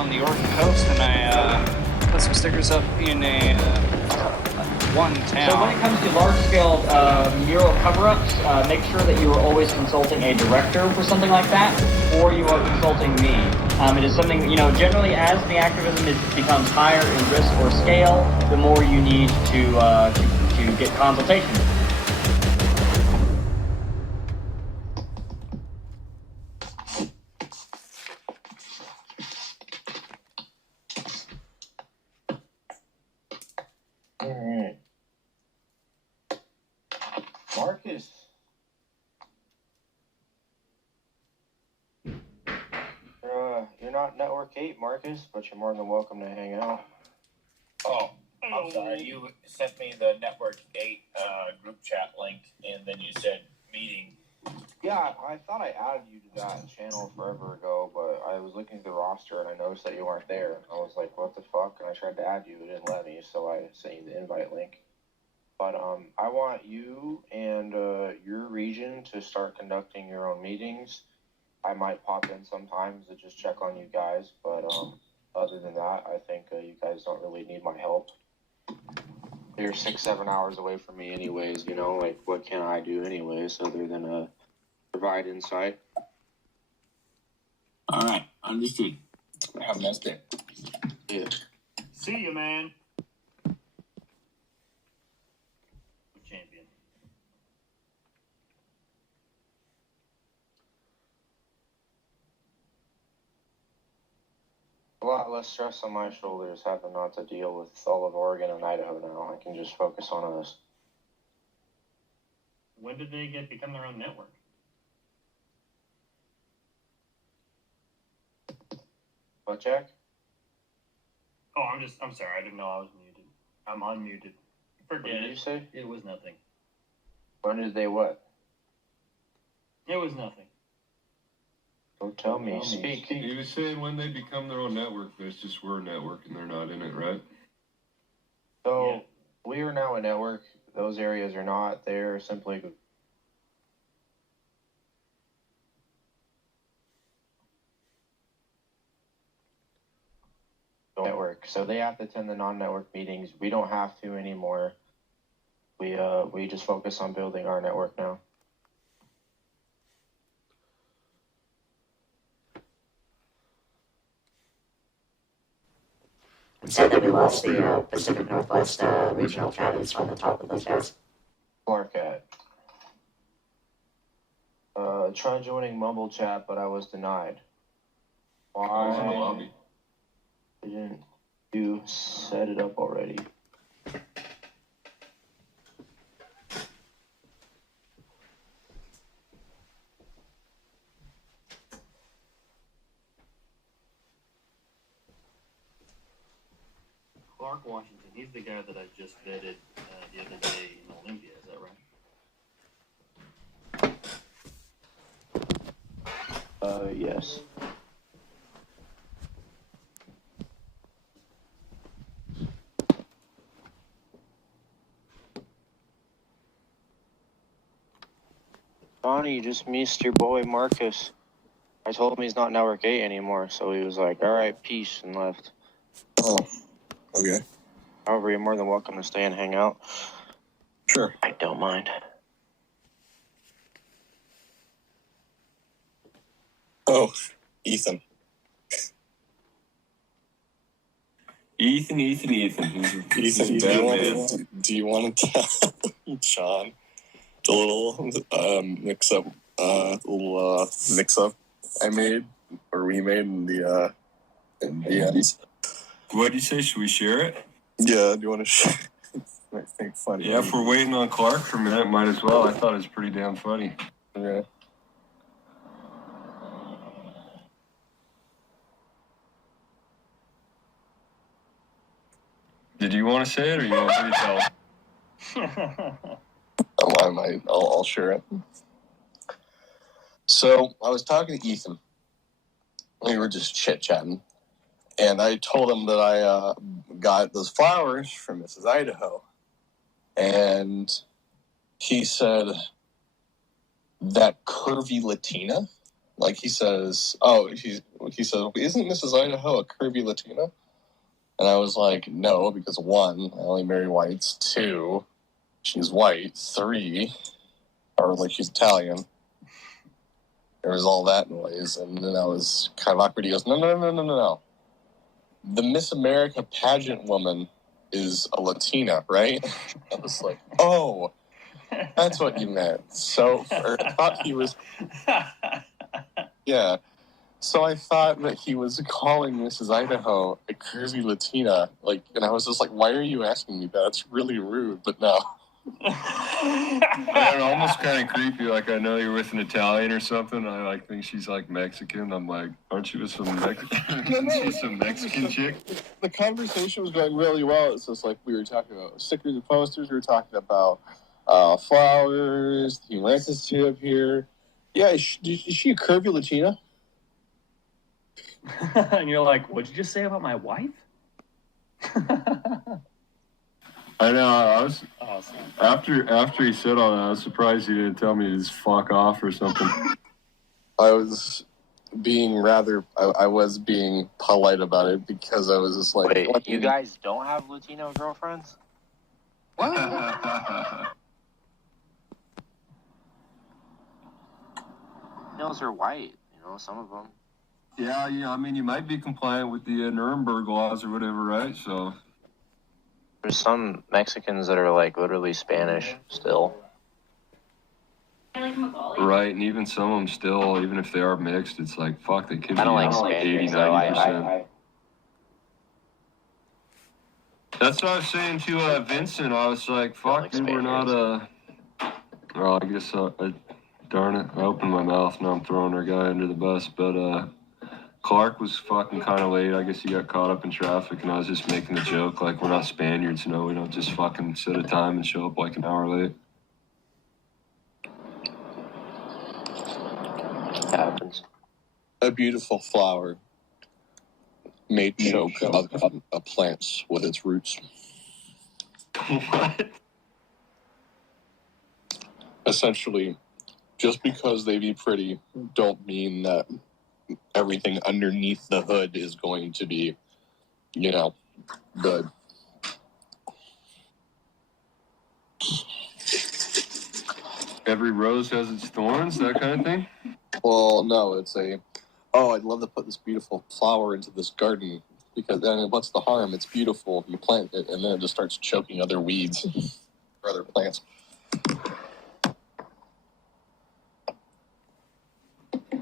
on the Oregon coast, and I put some stickers up in one town. So when it comes to large-scale mural cover-ups, make sure that you are always consulting a director for something like that, or you are consulting me. It is something, generally as the activism becomes higher in risk or scale, the more you need to get consultation. Alright. Marcus. You're not Network 8, Marcus, but you're more than welcome to hang out. Oh, I'm sorry. You sent me the Network 8 group chat link, and then you said meeting. Yeah, I thought I added you to that channel forever ago, but I was looking at the roster and I noticed that you weren't there. I was like, what the fuck? And I tried to add you, it didn't let me, so I sent you the invite link. But I want you and your region to start conducting your own meetings. I might pop in sometimes to just check on you guys, but other than that, I think you guys don't really need my help. You're 6-7 hours away from me anyways, like what can I do anyways other than provide insight? All right, understood. Have a nice day. Yeah. See you, man. Champion. A lot less stress on my shoulders having not to deal with all of Oregon and Idaho now. I can just focus on us. When did they become their own network? What, Jack? Oh, I'm sorry. I didn't know I was muted. I'm unmuted. Forget What did it. you say? It was nothing. When did they what? It was nothing. Don't tell me. Speak. He was saying when they become their own network, there's just we're a network and they're not in it, right? So, Yeah. we are now a network. Those areas are not. They're simply network. So they have to attend the non-network meetings. We don't have to anymore. We just focus on building our network now. It said that we lost the Pacific Northwest regional chat. Who's on the top of those guys? Clark at. Tried joining Mumble chat, but I was denied. Why? I was in the lobby. Didn't you set it up already? Clark Washington. He's the guy that I just vetted the other day in Olympia. Is that right? Yes. Donnie, you just missed your boy Marcus. I told him he's not Network 8 anymore, so he was like, alright, peace, and left. Oh, okay. However, you're more than welcome to stay and hang out. Sure. I don't mind. Oh, Ethan. Ethan. Ethan, do you want to tell Sean the little mix up I made or we made in the end? What'd you say? Should we share it? Yeah, do you want to share? I think funny. Yeah, if we're waiting on Clark for a minute, might as well. I thought it was pretty damn funny. Yeah. Did you want to say it or you want me to tell? I'll share it. So I was talking to Ethan. We were just chit-chatting. And I told him that I got those flowers from Mrs. Idaho. And he said, that curvy Latina? Like he says, oh, he said, isn't Mrs. Idaho a curvy Latina? And I was like, no, because 1, I only marry whites. 2, she's white. 3, or like she's Italian. There was all that noise, and then I was kind of awkward. He goes, no. The Miss America pageant woman is a Latina, right? I was like, oh, that's what you meant. So I thought he was, yeah. So I thought that he was calling Mrs. Idaho a curvy Latina, like, and I was just like, why are you asking me that? It's really rude, but no. And almost kind of creepy. Like, I know you're with an Italian or something. I like think she's like Mexican. I'm like, aren't you with some Mexican? Isn't she some Mexican chick? The conversation was going really well. It's just like we were talking about stickers and posters. We were talking about flowers, the human rights institute here. Yeah, is she a curvy Latina? And you're like, what'd you just say about my wife? I know. I was Awesome. after he said all that, I was surprised he didn't tell me to just fuck off or something. I was being I was being polite about it because I was just like, wait, you guys don't have Latino girlfriends? What? Latinos are white, some of them. Yeah. I mean, you might be compliant with the Nuremberg laws or whatever, right? So. There's some Mexicans that are like literally Spanish still. Right, and even some of them still, even if they are mixed, it's like, fuck, they could be I don't like like 80, Spaniards, though. 90%. That's what I was saying to Vincent. I was like, fuck, like dude, we're not, well, I guess, darn it, I opened my mouth, now I'm throwing our guy under the bus, but, Clark was fucking kind of late. I guess he got caught up in traffic, and I was just making a joke, like, we're not Spaniards, we don't just fucking set a time and show up like an hour late. Happens. A beautiful flower may choke a plant with its roots. What? Essentially, just because they be pretty don't mean that everything underneath the hood is going to be, good. Every rose has its thorns, that kind of thing? Well, no, it's I'd love to put this beautiful flower into this garden, because then what's the harm? It's beautiful. You plant it, and then it just starts choking other weeds or other plants.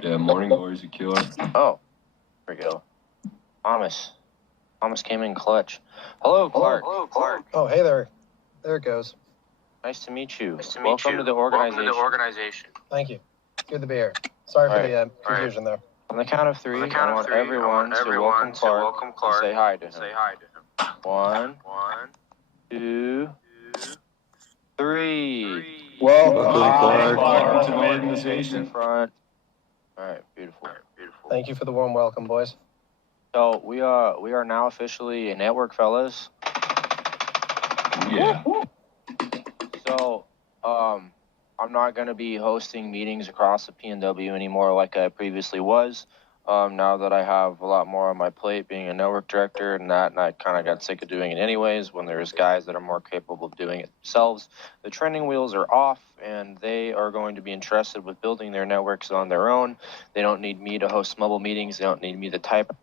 Yeah, morning glory's a killer. Oh, there we go. Thomas came in clutch. Hello, Clark. Oh, hey there. There it goes. Nice to meet you. Welcome to the organization. Thank you. Good to be here. Sorry for the confusion there. On the count of 3, I want everyone to welcome Clark and say hi to him. 1, 2, 3. Welcome, Clark. Welcome to the organization. Front. All right, beautiful. Thank you for the warm welcome, boys. So we are now officially a network, fellas. Yeah. So, I'm not going to be hosting meetings across the PNW anymore like I previously was. Now that I have a lot more on my plate being a network director and I kind of got sick of doing it anyways when there's guys that are more capable of doing it themselves. The training wheels are off and they are going to be interested with building their networks on their own. They don't need me to host Mumble meetings. They don't need me to type.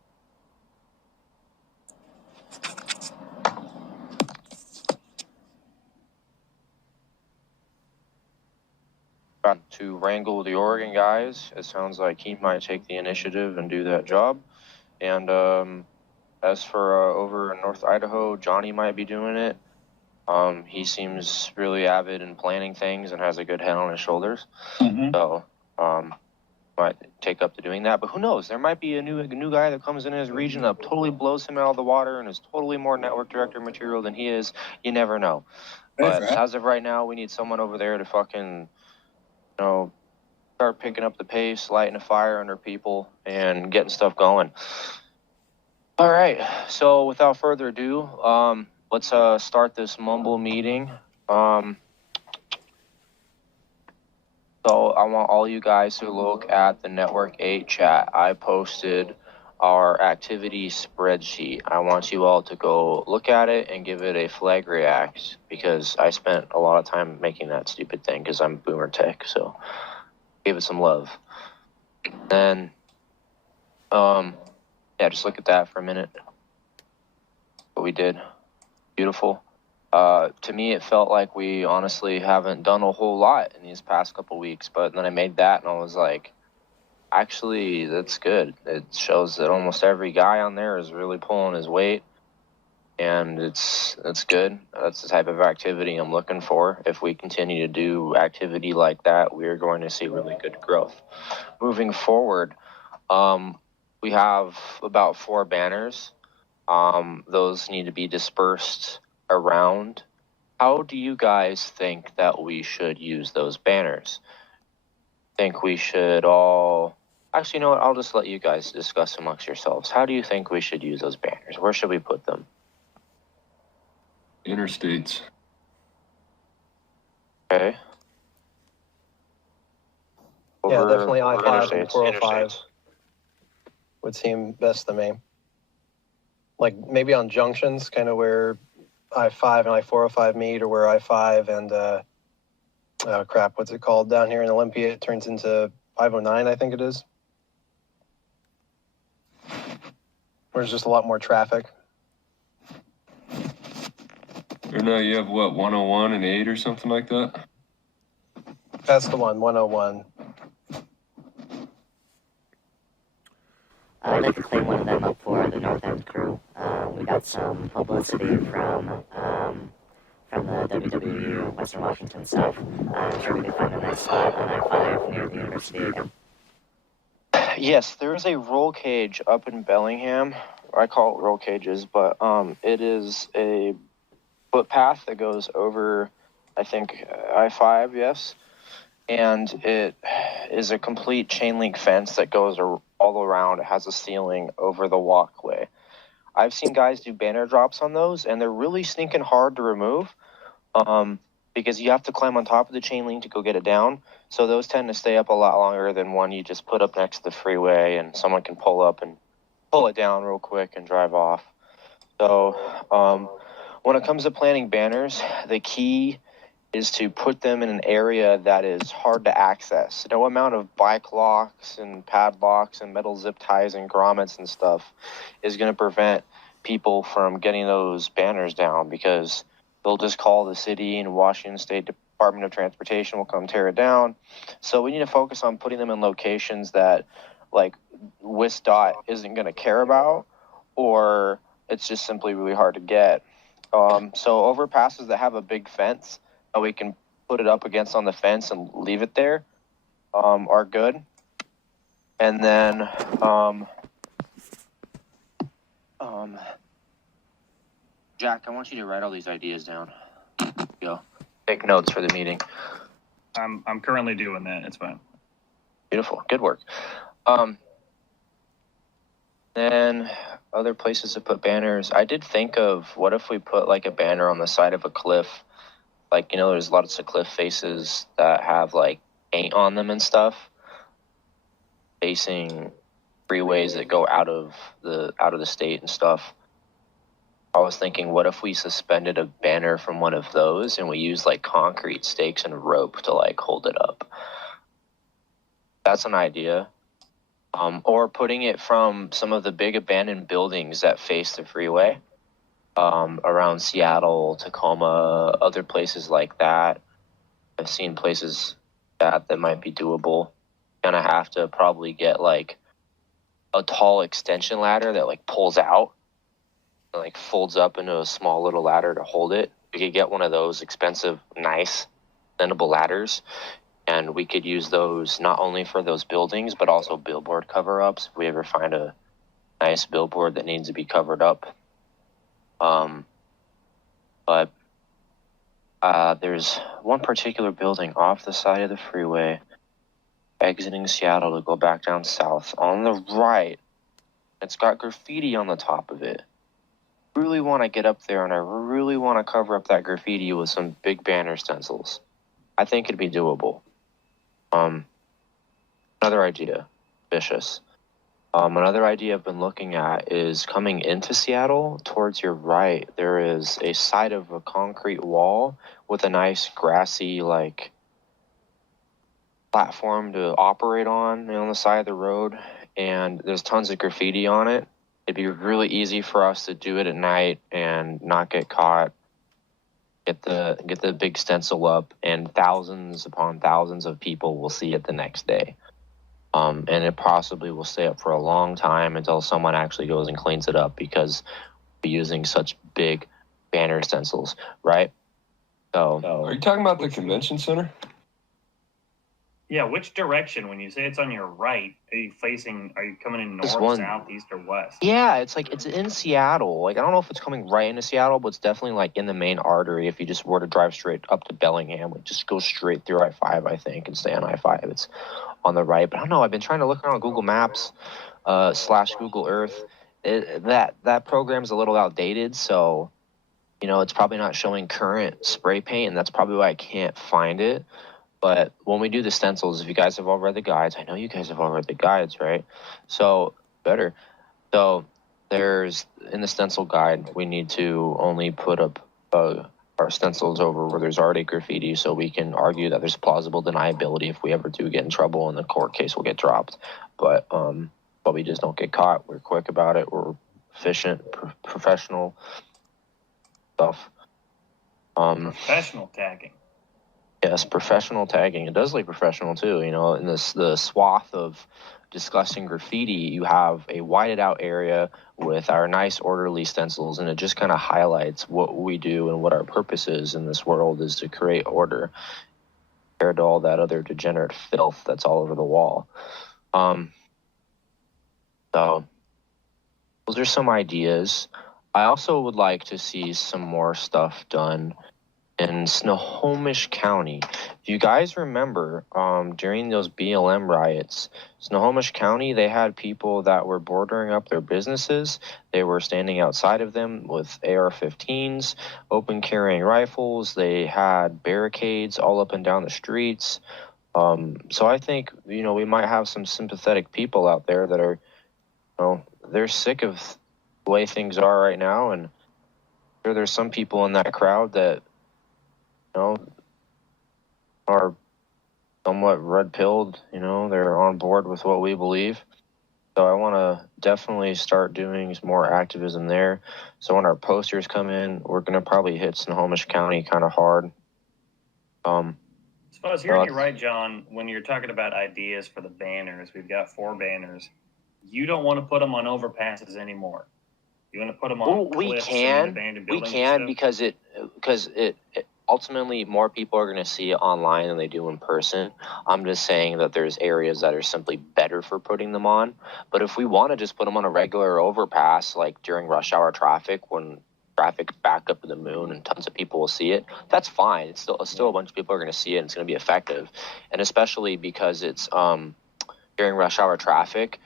To wrangle the Oregon guys. It sounds like he might take the initiative and do that job. And as for over in North Idaho, Johnny might be doing it. He seems really avid in planning things and has a good head on his shoulders. Mm-hmm. So might take up to doing that. But who knows? There might be a new guy that comes in his region that totally blows him out of the water and is totally more network director material than he is. You never know. But as of right now, we need someone over there to fucking start picking up the pace, lighting a fire under people, and getting stuff going. All right, so without further ado, let's start this Mumble meeting. So I want all you guys to look at the Network 8 chat. I posted our activity spreadsheet. I want you all to go look at it and give it a flag react, because I spent a lot of time making that stupid thing because I'm boomer tech, so give it some love. Then, yeah, just look at that for a minute. What we did. Beautiful. To me, it felt like we honestly haven't done a whole lot in these past couple weeks, but then I made that and I was like, actually, that's good. It shows that almost every guy on there is really pulling his weight, and it's good. That's the type of activity I'm looking for. If we continue to do activity like that, we're going to see really good growth. Moving forward, we have about 4 banners. Those need to be dispersed around. How do you guys think that we should use those banners? Think we should all... Actually, you know what? I'll just let you guys discuss amongst yourselves. How do you think we should use those banners? Where should we put them? Interstates. Okay. Yeah, definitely I-5 and interstates. 405 would seem best to me. Like maybe on junctions, kind of where I-5 and I-405 meet, or where I-5 and, crap, what's it called down here in Olympia? It turns into 509, I think it is. Where there's just a lot more traffic. Or no, you have what, 101 and 8 or something like that? That's the one, 101. I'd like to claim one of them up for the North End crew. We got some publicity from the WWU Western Washington stuff. I'm sure we can find a nice spot on I-5 near the university again. Yes, there is a roll cage up in Bellingham. I call it roll cages, but it is a footpath that goes over, I think, I-5, yes. And it is a complete chain link fence that goes all around. It has a ceiling over the walkway. I've seen guys do banner drops on those, and they're really sneaking hard to remove, because you have to climb on top of the chain link to go get it down. So those tend to stay up a lot longer than one you just put up next to the freeway and someone can pull up and pull it down real quick and drive off. So when it comes to planning banners, the key is to put them in an area that is hard to access. No amount of bike locks and padlocks and metal zip ties and grommets and stuff is going to prevent people from getting those banners down, because they'll just call the city and Washington State Department of Transportation will come tear it down. So we need to focus on putting them in locations that, like, WISDOT isn't going to care about, or it's just simply really hard to get. So overpasses that have a big fence, we can put it up against on the fence and leave it there, are good. And then Jack, I want you to write all these ideas down. Go. Take notes for the meeting. I'm currently doing that. It's fine. Beautiful. Good work. Then other places to put banners. I did think of, what if we put like a banner on the side of a cliff? Like, you know, there's lots of cliff faces that have like paint on them and stuff, facing freeways that go out of the state and stuff. I was thinking, what if we suspended a banner from one of those and we used like concrete stakes and rope to like hold it up? That's an idea. Or putting it from some of the big abandoned buildings that face the freeway, around Seattle, Tacoma, other places like that. I've seen places that might be doable. Gonna have to probably get like a tall extension ladder that like pulls out, like folds up into a small little ladder to hold it. We could get one of those expensive, nice, bendable ladders, and we could use those not only for those buildings, but also billboard cover-ups. If we ever find a nice billboard that needs to be covered up. But there's one particular building off the side of the freeway, exiting Seattle to go back down south. On the right, it's got graffiti on the top of it. Really want to get up there, and I really want to cover up that graffiti with some big banner stencils. I think it'd be doable. Another idea, vicious. Another idea I've been looking at is coming into Seattle towards your right. There is a side of a concrete wall with a nice grassy like platform to operate on the side of the road, and there's tons of graffiti on it. It'd be really easy for us to do it at night and not get caught. Get the big stencil up, and thousands upon thousands of people will see it the next day. And it possibly will stay up for a long time until someone actually goes and cleans it up, because we're using such big banner stencils, right? So Are you talking about the convention center? Yeah, which direction? When you say it's on your right, are you coming in This north, one- south, east, or west? yeah, it's in Seattle. Like, I don't know if it's coming right into Seattle, but it's definitely like in the main artery. If you just were to drive straight up to Bellingham, like just go straight through I-5, I think, and stay on I-5. It's on the right. But I don't know. I've been trying to look around Google Maps / Google Earth. That program's a little outdated, so it's probably not showing current spray paint, and that's probably why I can't find it. But when we do the stencils, if you guys have all read the guides, I know you guys have all read the guides, right? So better. So there's, in the stencil guide, we need to only put up our stencils over where there's already graffiti, so we can argue that there's plausible deniability if we ever do get in trouble, and the court case will get dropped. But we just don't get caught. We're quick about it. We're efficient, professional stuff. Professional tagging. Yes, professional tagging. It does look professional too. In the swath of disgusting graffiti, you have a whited out area with our nice orderly stencils, and it just kind of highlights what we do and what our purpose is in this world, is to create order compared to all that other degenerate filth that's all over the wall. So those are some ideas. I also would like to see some more stuff done in Snohomish County. If you guys remember, during those BLM riots, Snohomish County, they had people that were bordering up their businesses. They were standing outside of them with AR-15s, open carrying rifles. They had barricades all up and down the streets. So I think, we might have some sympathetic people out there that are, they're sick of the way things are right now. And there's some people in that crowd that are somewhat red-pilled, they're on board with what we believe. So I want to definitely start doing some more activism there. So when our posters come in, we're going to probably hit Snohomish County kind of hard. So I was hearing you right, John, when you're talking about ideas for the banners. We've got 4 banners. You don't want to put them on overpasses anymore. You want to put them on cliffs and abandoned buildings? We can, because it ultimately, more people are going to see it online than they do in person. I'm just saying that there's areas that are simply better for putting them on. But if we want to just put them on a regular overpass, like during rush hour traffic, when traffic's back up to the moon and tons of people will see it, that's fine. It's still a bunch of people are going to see it, and it's going to be effective. And especially because it's during rush hour traffic,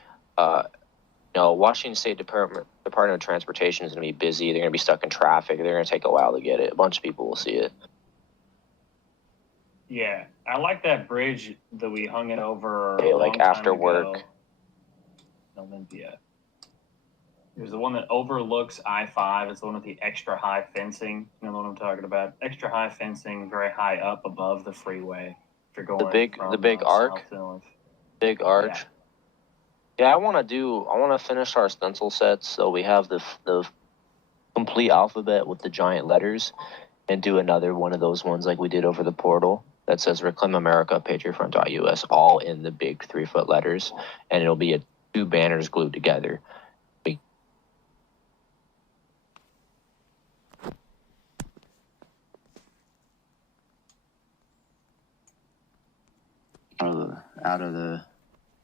Washington State Department of Transportation is going to be busy. They're going to be stuck in traffic. They're going to take a while to get it. A bunch of people will see it. Yeah, I like that bridge that we hung it over. Hey, like after work. Olympia. There's the one that overlooks I-5. It's the one with the extra high fencing. You know what I'm talking about? Extra high fencing, very high up above the freeway. If you're going the big arc. Big arch. Yeah. Yeah, I want to finish our stencil sets so we have the complete alphabet with the giant letters, and do another one of those ones like we did over the portal that says Reclaim America, PatriotFront.us, all in the big 3-foot letters, and it'll be 2 banners glued together. Out of the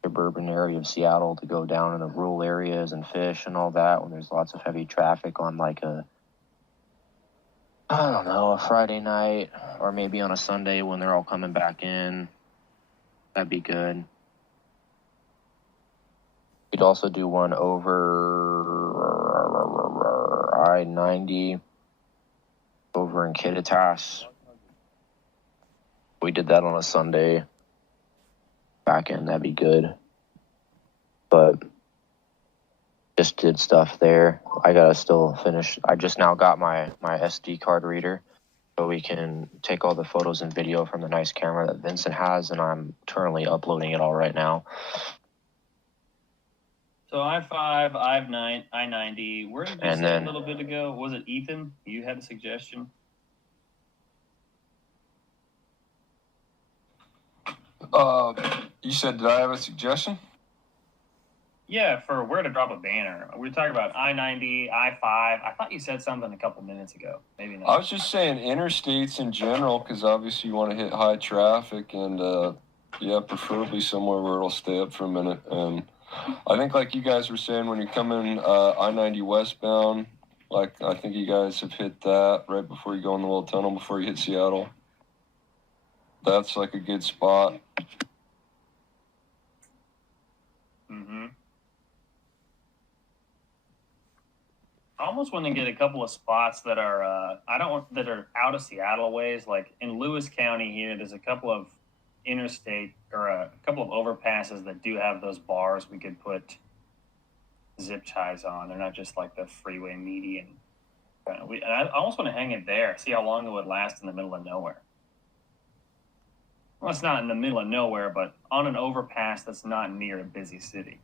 suburban area of Seattle to go down in the rural areas and fish and all that when there's lots of heavy traffic on like a Friday night, or maybe on a Sunday when they're all coming back in. That'd be good. We'd also do one over I-90 over in Kittitas. We did that on a Sunday back in. That'd be good. But just did stuff there. I gotta still finish. I just now got my SD card reader, so we can take all the photos and video from the nice camera that Vincent has, and I'm currently uploading it all right now. So I-5, I-90. Where did you And say then- a little bit ago? Was it Ethan? You had a suggestion? You said, did I have a suggestion? Yeah, for where to drop a banner. We were talking about I-90, I-5. I thought you said something a couple minutes ago. Maybe not. I was just saying interstates in general, because obviously you want to hit high traffic and, yeah, preferably somewhere where it'll stay up for a minute. And I think, like you guys were saying, when you're coming I-90 westbound, like I think you guys have hit that right before you go in the little tunnel before you hit Seattle. That's like a good spot. Mm-hmm. I almost want to get a couple of spots that are that are out of Seattle ways. Like in Lewis County here, there's a couple of interstate or a couple of overpasses that do have those bars we could put zip ties on. They're not just like the freeway median. And I almost want to hang it there, see how long it would last in the middle of nowhere. Well, it's not in the middle of nowhere, but on an overpass that's not near a busy city.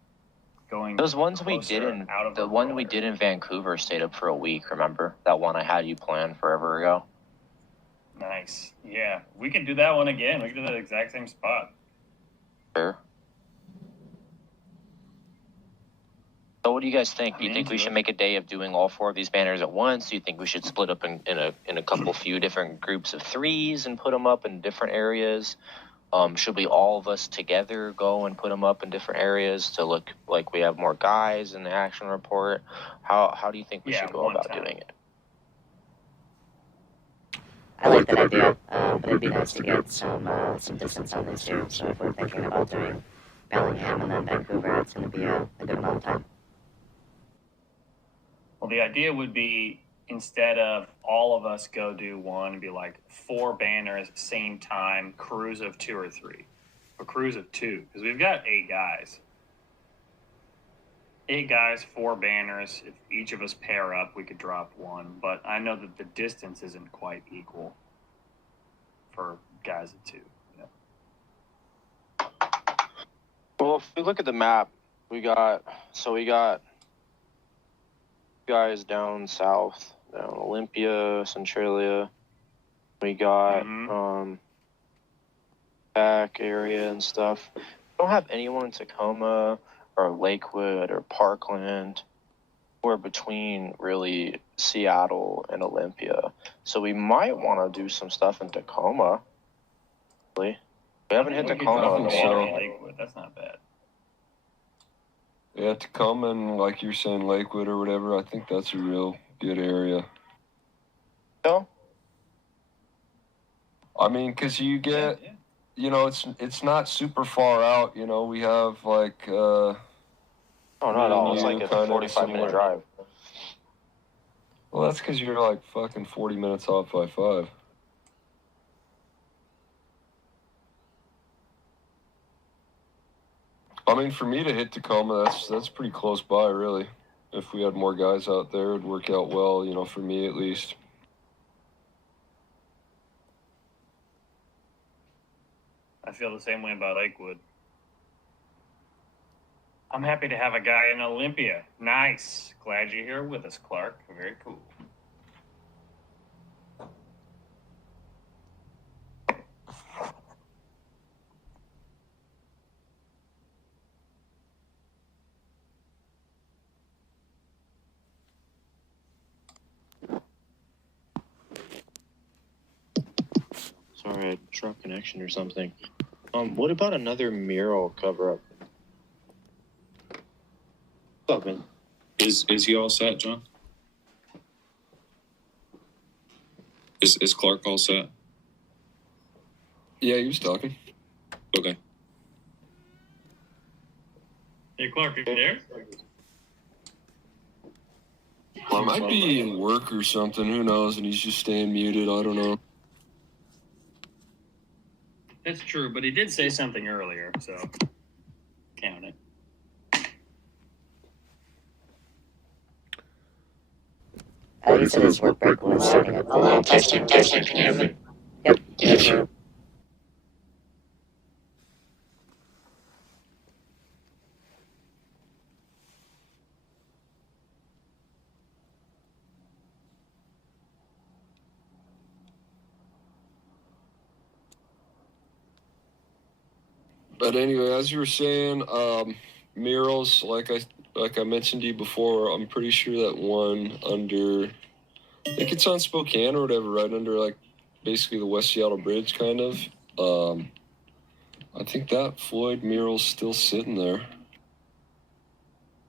Going Those ones we did in Vancouver stayed up for a week. Remember that one I had you planned forever ago? Nice. Yeah, we can do that one again. We can do that exact same spot. Sure. So what do you guys think? Do you think we should make a day of doing all 4 of these banners at once? Do you think we should split up in a couple few different groups of 3s and put them up in different areas? Should we all of us together go and put them up in different areas to look like we have more guys in the action report? How do you think we should go about doing it? I like that idea, but it'd be nice to get some distance on these two. So if we're thinking about doing Bellingham and then Vancouver, it's going to be a good amount of time. Well, the idea would be instead of all of us go do one, it'd be like 4 banners, same time, crews of 2 or 3, or crews of 2, because we've got 8 guys. 8 guys, 4 banners. If each of us pair up, we could drop one, but I know that the distance isn't quite equal for guys of 2. Yeah. Well, if we look at the map, we got guys down south, down Olympia, Centralia. We got back area and stuff. We don't have anyone in Tacoma or Lakewood or Parkland. We're between really Seattle and Olympia. So we might want to do some stuff in Tacoma. We haven't hit Tacoma in a while. Lakewood, that's not bad. Yeah, Tacoma and like you're saying Lakewood or whatever, I think that's a real good area. No? I mean, because you get, you know, it's not super far out, you know, we have like... Oh, not at all. It's like a 45-minute drive. Well, that's because you're like fucking 40 minutes off I-5. I mean, for me to hit Tacoma, that's pretty close by, really. If we had more guys out there, it'd work out well, you know, for me at least. I feel the same way about Lakewood. I'm happy to have a guy in Olympia. Nice. Glad you're here with us, Clark. Very cool. Sorry, I dropped connection or something. What about another mural cover-up? What's up, man? Is he all set, John? Is Clark all set? Yeah, he was talking. Okay. Hey, Clark, are you there? He might be in work or something, who knows, and he's just staying muted, I don't know. That's true, but he did say something earlier, so count it. He said his work break was starting up. Hello, testing, can you hear me? Yep, can you? But anyway, as you were saying, murals, like I mentioned to you before, I'm pretty sure that one under, I think it's on Spokane or whatever, right under like basically the West Seattle Bridge, kind of. I think that Floyd mural's still sitting there.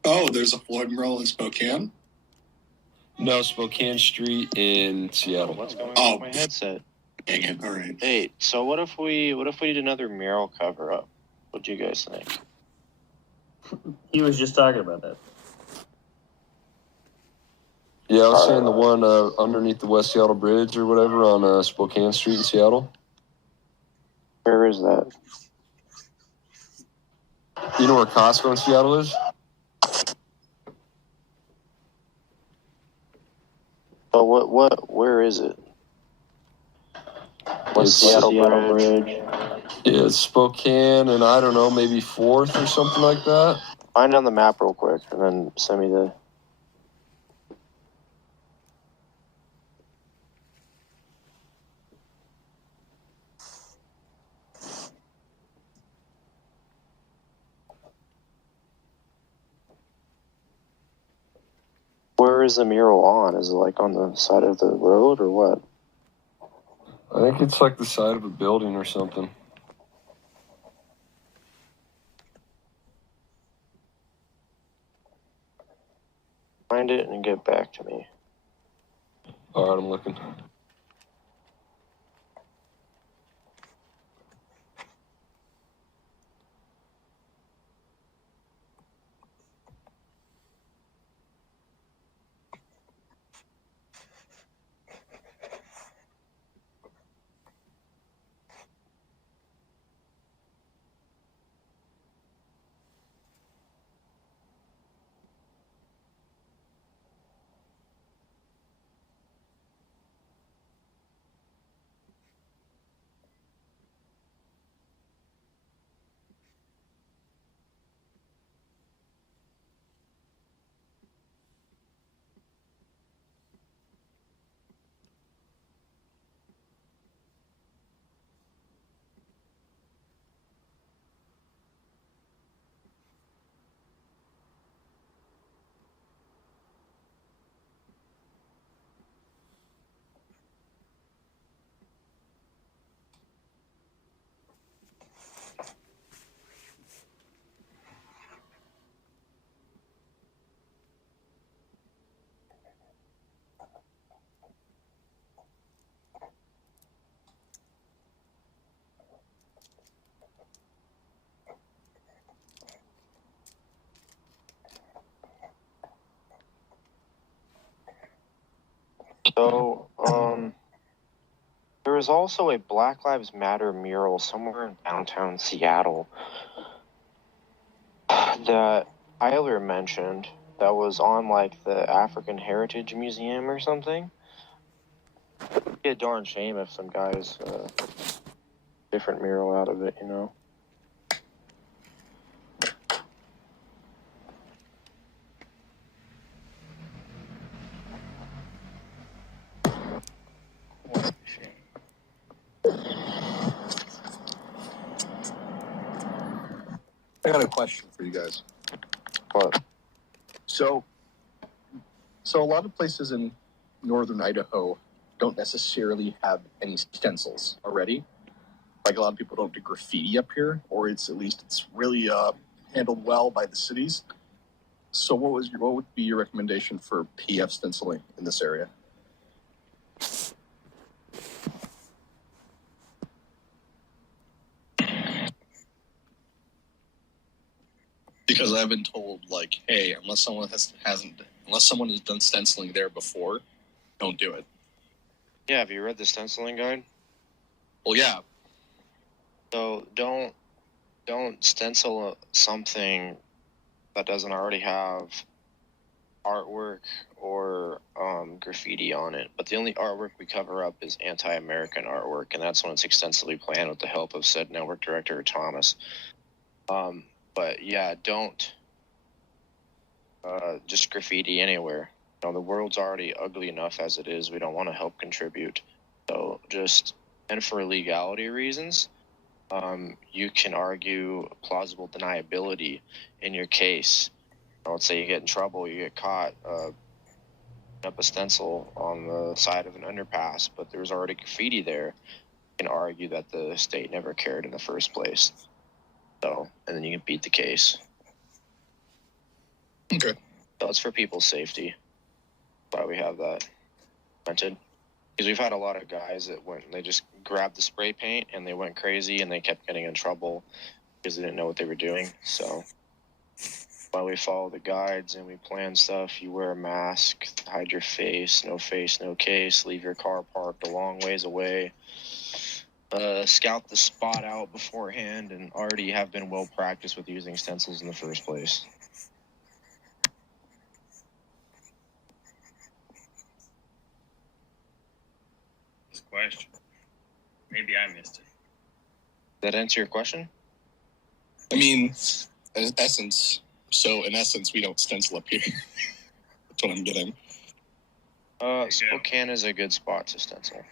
Oh, there's a Floyd mural in Spokane? No, Spokane Street in Seattle. What's going on with my headset? Dang it, all right. Hey, so what if we did another mural cover up? What do you guys think? He was just talking about that. Yeah, I was saying the one underneath the West Seattle Bridge or whatever on Spokane Street in Seattle. Where is that? You know where Costco in Seattle is? Oh, where is it? West Seattle Bridge. Yeah, it's Spokane and I don't know, maybe 4th or something like that. Find it on the map real quick and then send me the. Where is the mural on? Is it like on the side of the road or what? I think it's like the side of a building or something. Find it and get back to me. All right, I'm looking. So, there was also a Black Lives Matter mural somewhere in downtown Seattle that Tyler mentioned that was on like the African Heritage Museum or something. It'd be a darn shame if some guys different mural out of it, you know. I got a question for you guys. What? So a lot of places in northern Idaho don't necessarily have any stencils already. Like a lot of people don't do graffiti up here, or it's really handled well by the cities. So what would be your recommendation for PF stenciling in this area? Because I've been told, like, hey, unless someone has done stenciling there before, don't do it. Yeah, have you read the stenciling guide? Well, yeah. So don't stencil something that doesn't already have artwork or graffiti on it, but the only artwork we cover up is anti-American artwork, and that's when it's extensively planned with the help of said network director Thomas. But yeah, don't just graffiti anywhere. You know, the world's already ugly enough as it is. We don't want to help contribute. So just, and for legality reasons, you can argue plausible deniability in your case. Let's say you get in trouble, you get caught, up a stencil on the side of an underpass, but there's already graffiti there. You can argue that the state never cared in the first place. So, and then you can beat the case. Okay. So it's for people's safety. Why we have that rented. Because we've had a lot of guys that they just grabbed the spray paint and they went crazy and they kept getting in trouble because they didn't know what they were doing. So while we follow the guides and we plan stuff, you wear a mask, hide your face, no case, leave your car parked a long ways away, scout the spot out beforehand, and already have been well practiced with using stencils in the first place. Question. Maybe I missed it. Did that answer your question? I mean, in essence, we don't stencil up here. That's what I'm getting. Spokane is a good spot to stencil.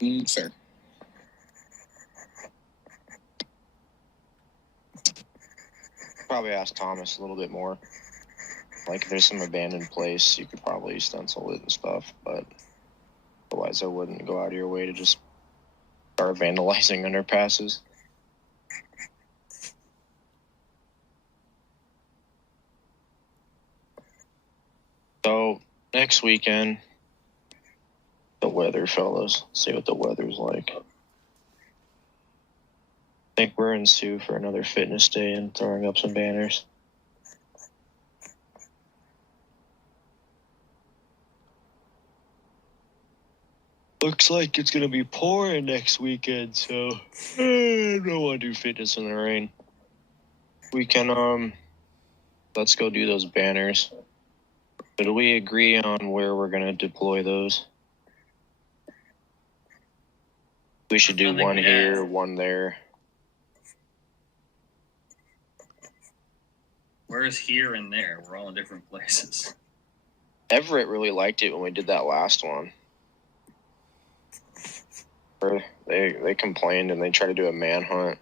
Fair. Probably ask Thomas a little bit more. Like, if there's some abandoned place, you could probably stencil it and stuff, but otherwise I wouldn't go out of your way to just start vandalizing underpasses. So, next weekend, the weather, fellas. Let's see what the weather's like. I think we're in Sioux for another fitness day and throwing up some banners. Looks like it's gonna be pouring next weekend, so I don't want to do fitness in the rain. We can let's go do those banners. Did we agree on where we're gonna deploy those? We should do one here, one there. Where's here and there? We're all in different places. Everett really liked it when we did that last one. They complained and they tried to do a manhunt.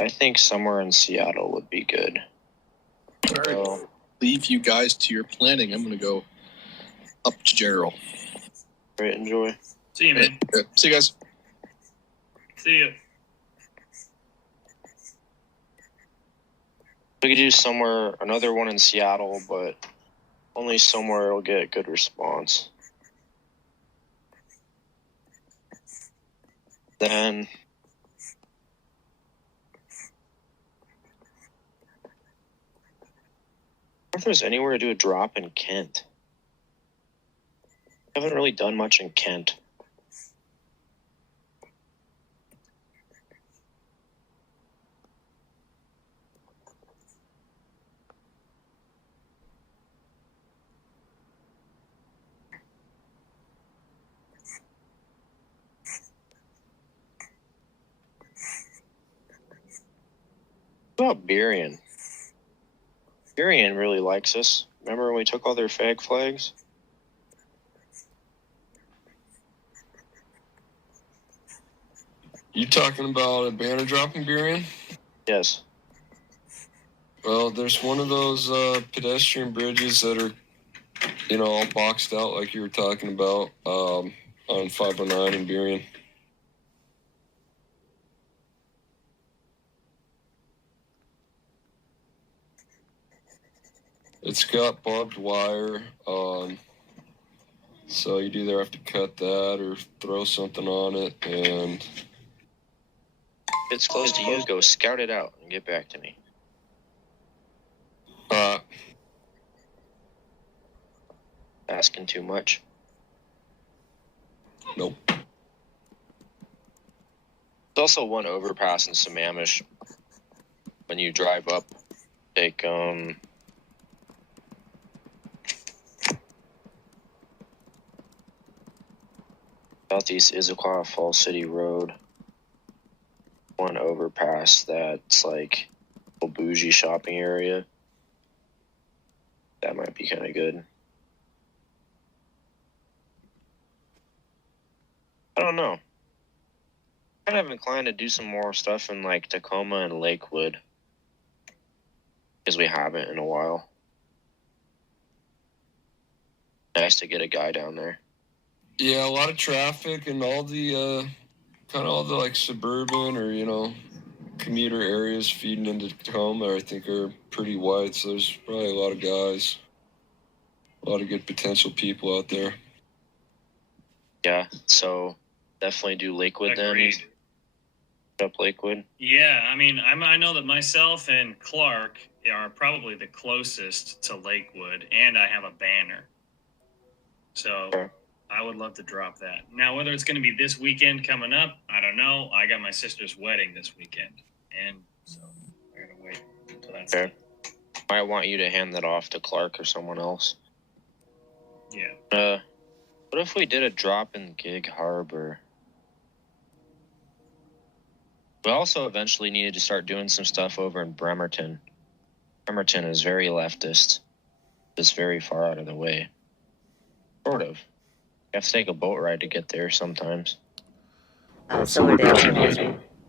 I think somewhere in Seattle would be good. All right. So, leave you guys to your planning. I'm going to go up to General. Great, enjoy. See you, man. See you guys. See you. We could do somewhere, another one in Seattle, but only somewhere it'll get a good response. Then I wonder if there's anywhere to do a drop in Kent. I haven't really done much in Kent. What about Berian? Berian really likes us. Remember when we took all their fag flags? You talking about a banner dropping, Berian? Yes. Well, there's one of those pedestrian bridges that are, all boxed out like you were talking about on 509 in Berian. It's got barbed wire, so you'd either have to cut that or throw something on it, and If it's close to you, go scout it out and get back to me. Asking too much? Nope. There's also one overpass in Sammamish. When you drive up, take Southeast Issaquah Falls City Road. One overpass that's like a bougie shopping area. That might be kind of good. I don't know. Kind of inclined to do some more stuff in like Tacoma and Lakewood. Because we haven't in a while. Nice to get a guy down there. Yeah, a lot of traffic and all the kind of all the like suburban or commuter areas feeding into Tacoma, I think, are pretty wide. So there's probably a lot of guys, a lot of good potential people out there. Yeah, so definitely do Lakewood Agreed. then. Up Lakewood. Yeah, I mean, I know that myself and Clark are probably the closest to Lakewood, and I have a banner. So Okay. I would love to drop that. Now, whether it's going to be this weekend coming up, I don't know. I got my sister's wedding this weekend, and so I got to wait until that's Okay. I want you to hand that off to Clark or someone else. Yeah. What if we did a drop in Gig Harbor? We also eventually needed to start doing some stuff over in Bremerton. Bremerton is very leftist. It's very far out of the way. Sort of. You have to take a boat ride to get there sometimes. Silverdale,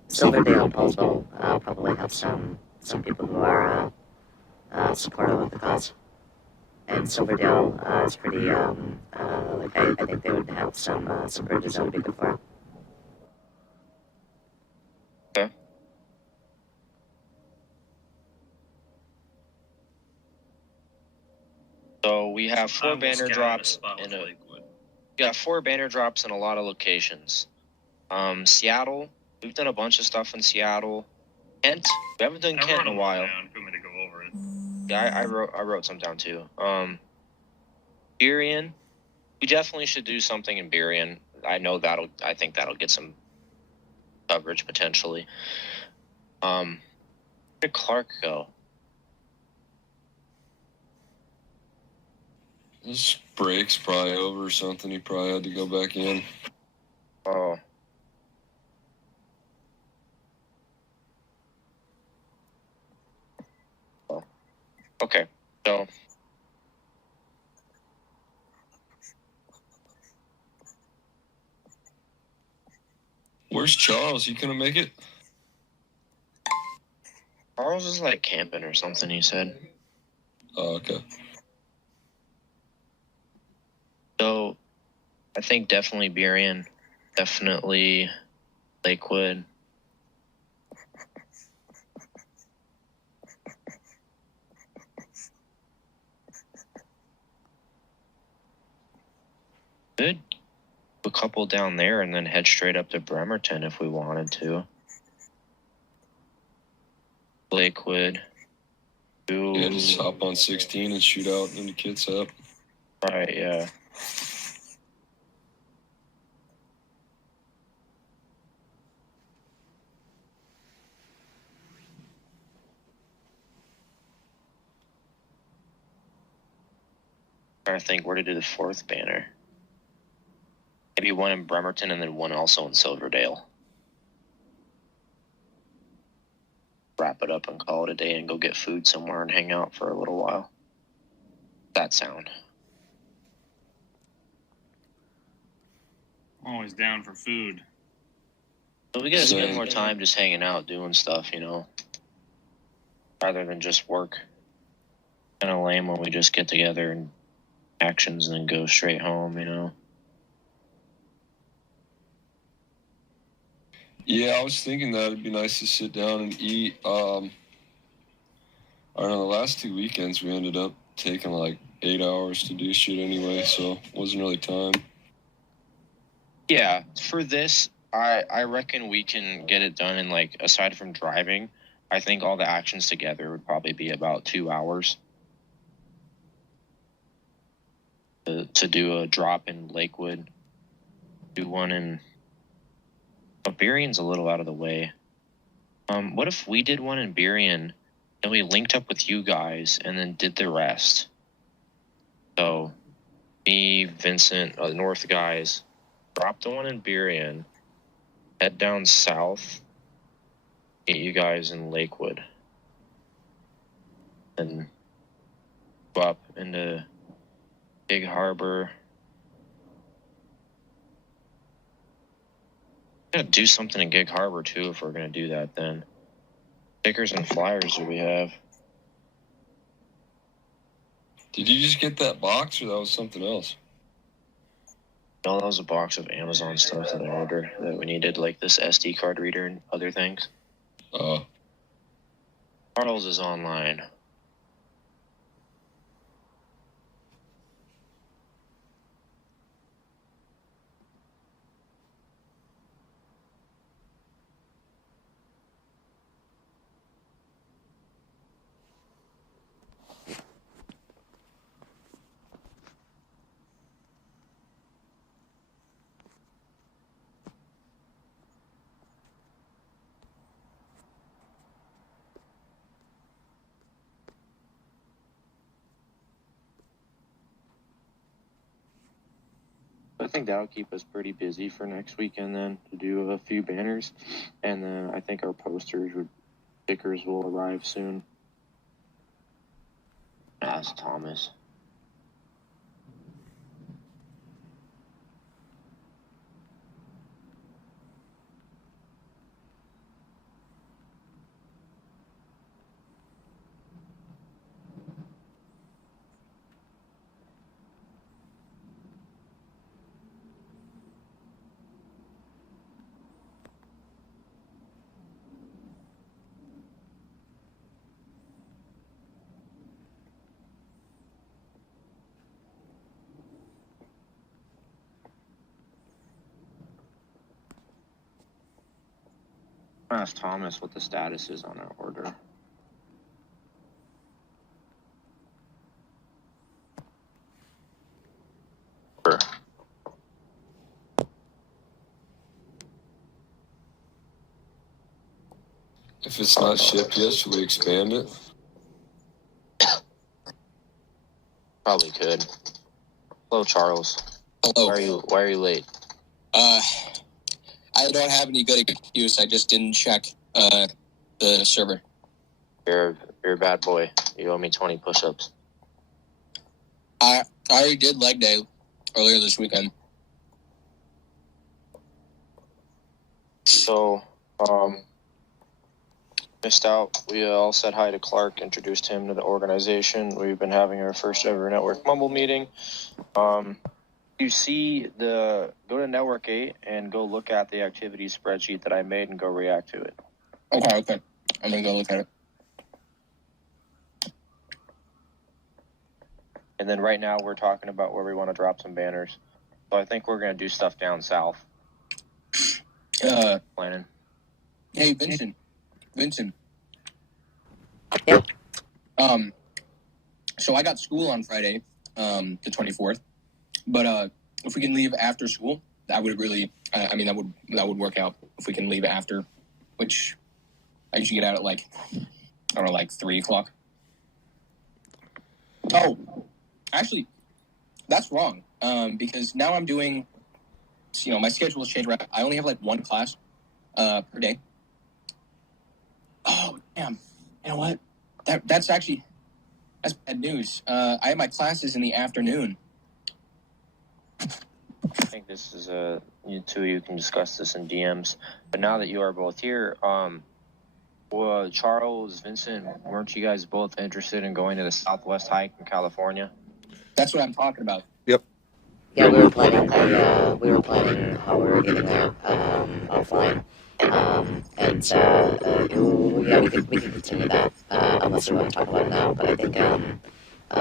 Paulsville probably have some people who are supportive of the cause. And Silverdale is pretty, I think they would have some bridges that would be good for it. Okay. So we have I four will banner scout drops spot in with a Lakewood. we got 4 banner drops in a lot of locations. Seattle, we've done a bunch of stuff in Seattle. Kent, we haven't done I Kent wrote in a them while. down. You want me to go over it? Yeah, I wrote some down too. Burien, we definitely should do something in Burien. I think that'll get some coverage potentially. Where did Clark go? This break's probably over or something. He probably had to go back in. Oh. Okay, so Where's Charles? He couldn't make it? Charles is like camping or something, he said. Oh, okay. So I think definitely Burien, definitely Lakewood. Could a couple down there and then head straight up to Bremerton if we wanted to. Lakewood. Yeah, just hop on 16 and shoot out into Kitsap. Right, yeah. Trying to think where to do the 4th banner. Maybe one in Bremerton and then one also in Silverdale. Wrap it up and call it a day and go get food somewhere and hang out for a little while. That sound. Always down for food. So we gotta spend Same. more time just hanging out, doing stuff, rather than just work. Kind of lame when we just get together and actions and then go straight home, Yeah, I was thinking that it'd be nice to sit down and eat. I don't know, the last 2 weekends we ended up taking like 8 hours to do shit anyway, so it wasn't really time. Yeah, for this, I reckon we can get it done in, like, aside from driving, I think all the actions together would probably be about 2 hours. To do a drop in Lakewood, do one in But Burion's a little out of the way. What if we did one in Burion, and we linked up with you guys, and then did the rest? So, me, Vincent, the North guys, drop the one in Burion, head down south, meet you guys in Lakewood, and go up into Big Harbor. We're gonna do something in Gig Harbor too if we're gonna do that then. Stickers and flyers do we have? Did you just get that box, or that was something else? No, that was a box of Amazon stuff that I ordered that we needed, like this SD card reader and other things. Charles is online. I think that'll keep us pretty busy for next weekend then, to do a few banners. And then I think our stickers will arrive soon. Ask Thomas. Ask Thomas what the status is on our order. Sure. If it's not shipped yet, should we expand it? Probably could. Hello, Charles. Hello. Why are you late? I don't have any good excuse. I just didn't check the server. You're a bad boy. You owe me 20 push-ups. I already did leg day earlier this weekend. So, missed out. We all said hi to Clark, introduced him to the organization. We've been having our first ever Network Mumble meeting. You see go to Network 8 and go look at the activity spreadsheet that I made and go react to it. Okay. I'm gonna go look at it. And then right now we're talking about where we want to drop some banners. So I think we're gonna do stuff down south. Planning. Hey, Vincent. Yep. So I got school on Friday, the 24th. But if we can leave after school, that would really, that would work out. If we can leave after, which I usually get out at like 3 o'clock. Oh, actually, that's wrong. Because now I'm doing, my schedule has changed. I only have like one class per day. Oh, damn. You know what? That's bad news. I have my classes in the afternoon. I think this is you can discuss this in DMs. But now that you are both here, Charles, Vincent, weren't you guys both interested in going to the Southwest hike in California? That's what I'm talking about. Yep. Yeah, we were planning how we were getting there offline. We could continue that unless we want to talk about it now. But I think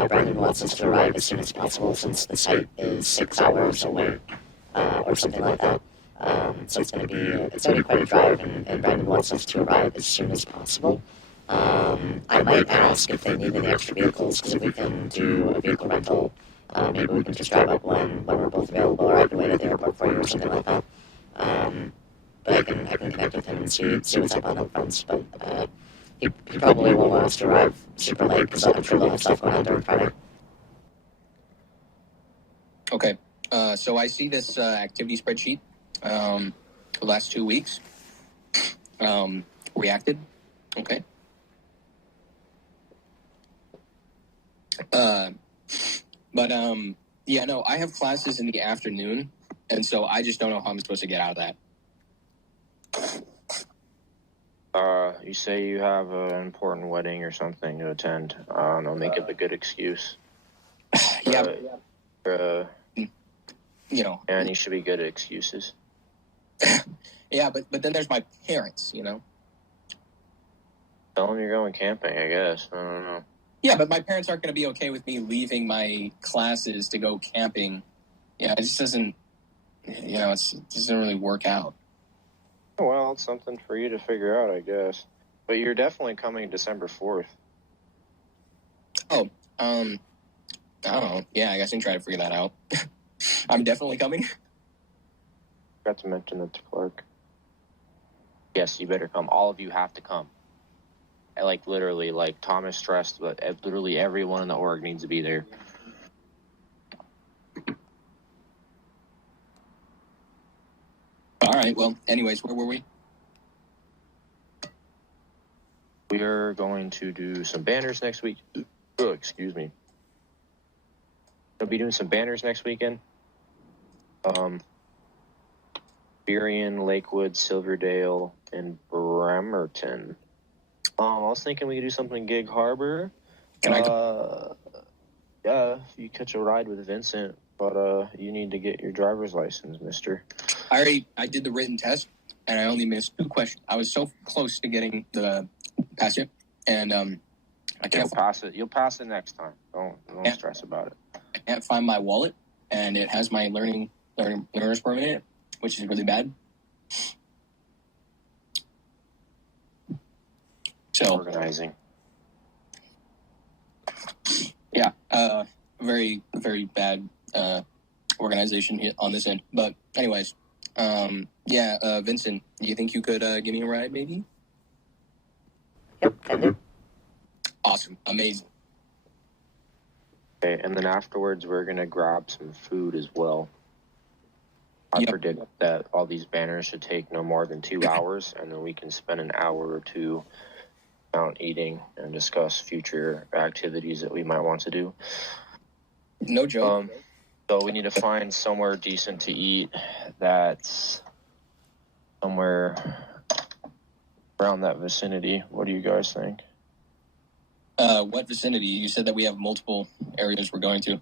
Brandon wants us to arrive as soon as possible since the site is 6 hours away or something like that. So it's going to be quite a drive, and Brandon wants us to arrive as soon as possible. I might ask if they need any extra vehicles, because if we can do a vehicle rental, maybe we can just drive up when we're both available, or I can wait at the airport for you or something like that. but I can connect with him and see what's up on the fronts. But he probably won't want us to arrive super late because I'm sure they'll have stuff going on during Friday. Okay. So I see this activity spreadsheet the last 2 weeks. Reacted. Okay. Yeah, no, I have classes in the afternoon, and so I just don't know how I'm supposed to get out of that. You say you have an important wedding or something to attend. I don't know, make it a good excuse. Yeah. You know. And you should be good at excuses. Yeah, but then there's my parents, you know. Tell them you're going camping, I guess. I don't know. Yeah, but my parents aren't going to be okay with me leaving my classes to go camping. Yeah, it just doesn't, you know, it doesn't really work out. Well, it's something for you to figure out, I guess. But you're definitely coming December 4th. Oh, I don't know. Yeah, I guess I can try to figure that out. I'm definitely coming. Forgot to mention that to Clark. Yes, you better come. All of you have to come. Like, literally, like, Thomas stressed, but literally everyone in the org needs to be there. All right, well, anyways, where were we? We are going to do some banners next week. Oh, excuse me. We'll be doing some banners next weekend. Burien, Lakewood, Silverdale, and Bremerton. I was thinking we could do something in Gig Harbor. Can I go? Yeah, you catch a ride with Vincent, but you need to get your driver's license, mister. I did the written test, and I only missed 2 questions. I was so close to getting the pass it, and I can't pass it. You'll pass it next time. Don't stress about it. I can't find my wallet, and it has my learner's permit in it, which is really bad. So organizing. Yeah, very, very bad organization here on this end. But anyways, Vincent, do you think you could give me a ride, maybe? Yep, can do. Awesome, amazing. Okay, and then afterwards we're gonna grab some food as well. I predict that all these banners should take no more than 2 hours, and then we can spend an hour or two out eating and discuss future activities that we might want to do. No joke. So we need to find somewhere decent to eat that's somewhere around that vicinity. What do you guys think? What vicinity? You said that we have multiple areas we're going to.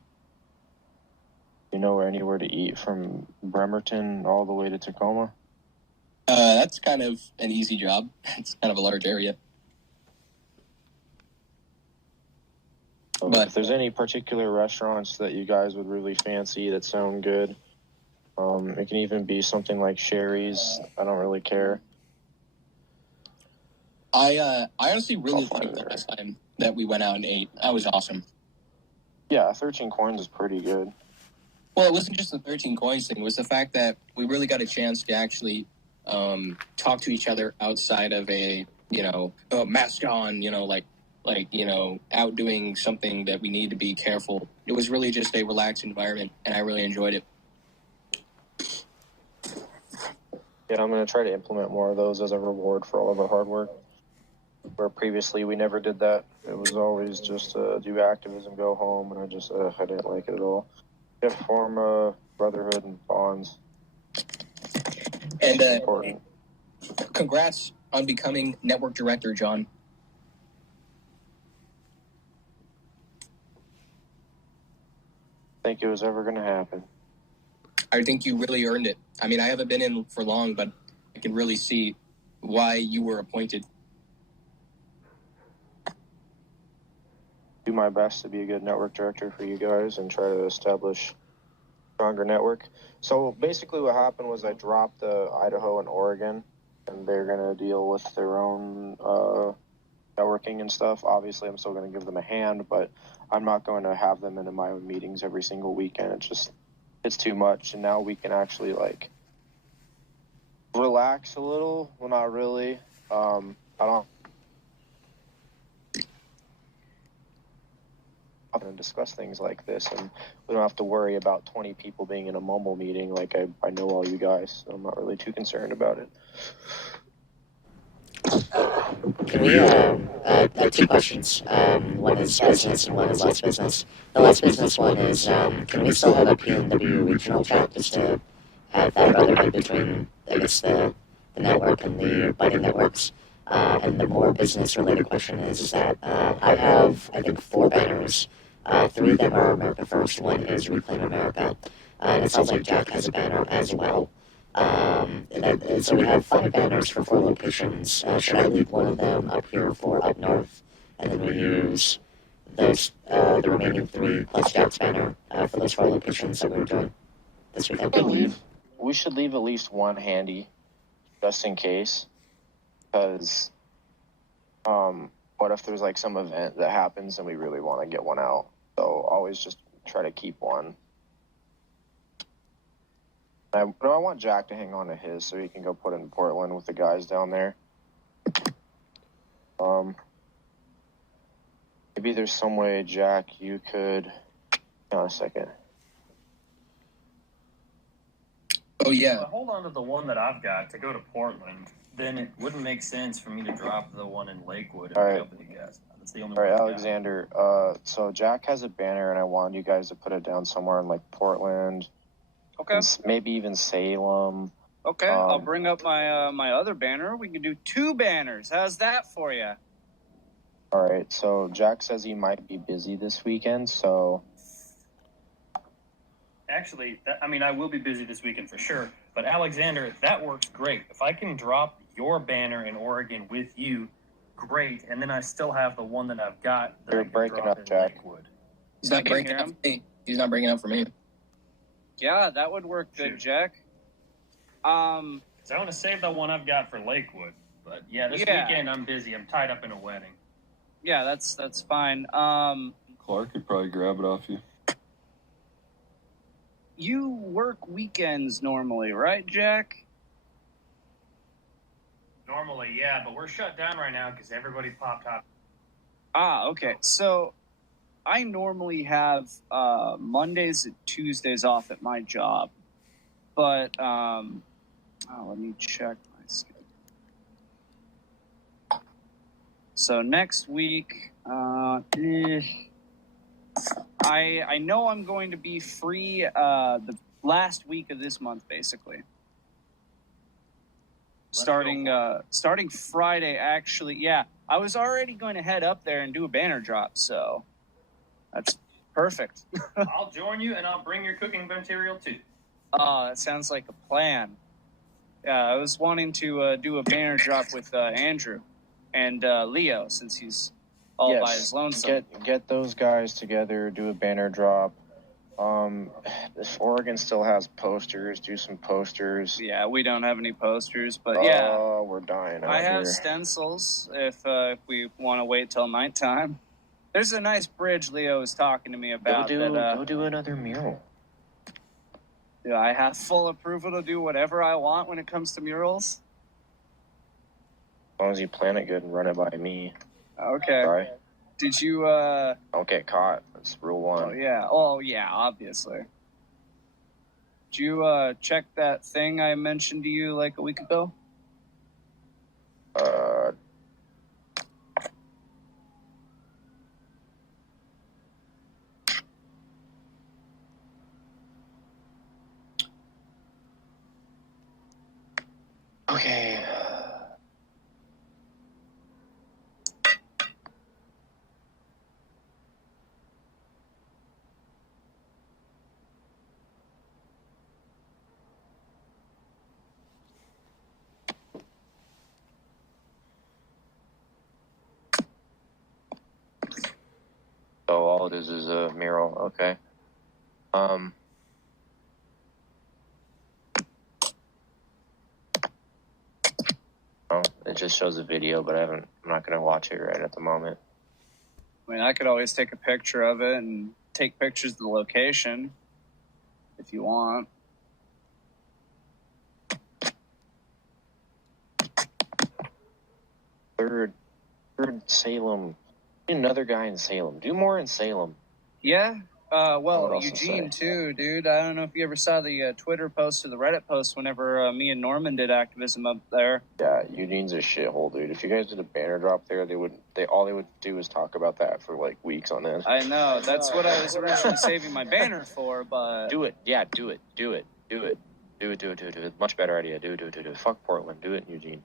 You know anywhere to eat from Bremerton all the way to Tacoma? That's kind of an easy job. It's kind of a large area. But if there's any particular restaurants that you guys would really fancy that sound good, it can even be something like Sherry's. I don't really care. I honestly really liked the last time that we went out and ate. That was awesome. Yeah, 13 Coins is pretty good. Well, it wasn't just the 13 Coins thing. It was the fact that we really got a chance to actually talk to each other outside of a mask on, out doing something that we need to be careful. It was really just a relaxed environment, and I really enjoyed it. Yeah, I'm going to try to implement more of those as a reward for all of our hard work. Where previously we never did that. It was always just do activism, go home, and I didn't like it at all. You have to form brotherhood and bonds. And congrats on becoming network director, John. Think it was ever going to happen. I think you really earned it. I mean, I haven't been in for long, but I can really see why you were appointed. Do my best to be a good network director for you guys and try to establish a stronger network. So basically what happened was I dropped Idaho and Oregon, and they're going to deal with their own networking and stuff. Obviously, I'm still going to give them a hand, but I'm not going to have them into my own meetings every single weekend. It's too much, and now we can actually relax a little. Well, not really. I don't often discuss things like this, and we don't have to worry about 20 people being in a Mumble meeting. Like, I know all you guys, so I'm not really too concerned about it. Can we, two questions. One is business and one is less business. The less business one is, can we still have a PNW regional chat just to have that brotherhood between, I guess, the network and the budding networks? And the more business-related question is that I have, I think, 4 banners. 3 of them are America First, 1 is Reclaim America, and it sounds like Jack has a banner as well. So we have 5 banners for 4 locations. Should I leave one of them up here for up north, and then we use those the remaining 3 plus Jack's banner for those 4 locations that we're doing this weekend? We should leave at least one handy, just in case. Because, what if there's like some event that happens and we really want to get one out? So always just try to keep one. I want Jack to hang on to his so he can go put it in Portland with the guys down there. Maybe there's some way, Jack, you could... Hang on a second. Oh, yeah. If I hold on to the one that I've got to go to Portland, then it wouldn't make sense for me to drop the one in Lakewood and All right. go with you guys. That's the only All right, one I've got. Alexander. So Jack has a banner, and I want you guys to put it down somewhere in like Portland. Okay. Maybe even Salem. Okay, I'll bring up my my other banner. We can do 2 banners. How's that for you? All right. So Jack says he might be busy this weekend. So Actually, I will be busy this weekend for sure. But Alexander, that works great. If I can drop your banner in Oregon with you, great. And then I still have the one that I've got. That You're breaking up, Jack. Lakewood. He's not breaking up for me. He's not breaking up for me. Yeah, that would work good, Shoot. Jack. So I want to save the one I've got for Lakewood. But yeah, this weekend I'm busy. I'm tied up in a wedding. Yeah, that's fine. Clark could probably grab it off you. You work weekends normally, right, Jack? Normally, yeah, but we're shut down right now because everybody popped out. Ah, okay. So I normally have Mondays and Tuesdays off at my job, but let me check my schedule. So next week, I know I'm going to be free the last week of this month, basically. Starting Friday, actually. Yeah, I was already going to head up there and do a banner drop, so that's perfect. I'll join you, and I'll bring your cooking material too. Oh, that sounds like a plan. Yeah, I was wanting to do a banner drop with Andrew and Leo, since he's all by his lonesome. Get those guys together, do a banner drop. If Oregon still has posters, do some posters. Yeah, we don't have any posters, but yeah. Oh, we're dying out I have here. stencils if we want to wait till nighttime. There's a nice bridge Leo was talking to me about. Go do another mural. Yeah, I have full approval to do whatever I want when it comes to murals. As long as you plan it good and run it by me. Okay. Sorry. Did you Don't get caught. That's rule 1. Oh yeah, obviously. Did you check that thing I mentioned to you like a week ago? Okay. So all it is a mural. Okay. Oh, it just shows a video, but I'm not gonna watch it right at the moment. I mean, I could always take a picture of it and take pictures of the location if you want. third Salem. Another guy in Salem. Do more in Salem. Yeah. What Well, else to Eugene say? too, dude. I don't know if you ever saw the Twitter post or the Reddit post whenever me and Norman did activism up there. Yeah, Eugene's a shithole, dude. If you guys did a banner drop there, all they would do is talk about that for like weeks on end. I know. That's what I was originally saving my banner for, but Do it. Yeah, do it. Do it. Much better idea. Do it. Fuck Portland. Do it, Eugene.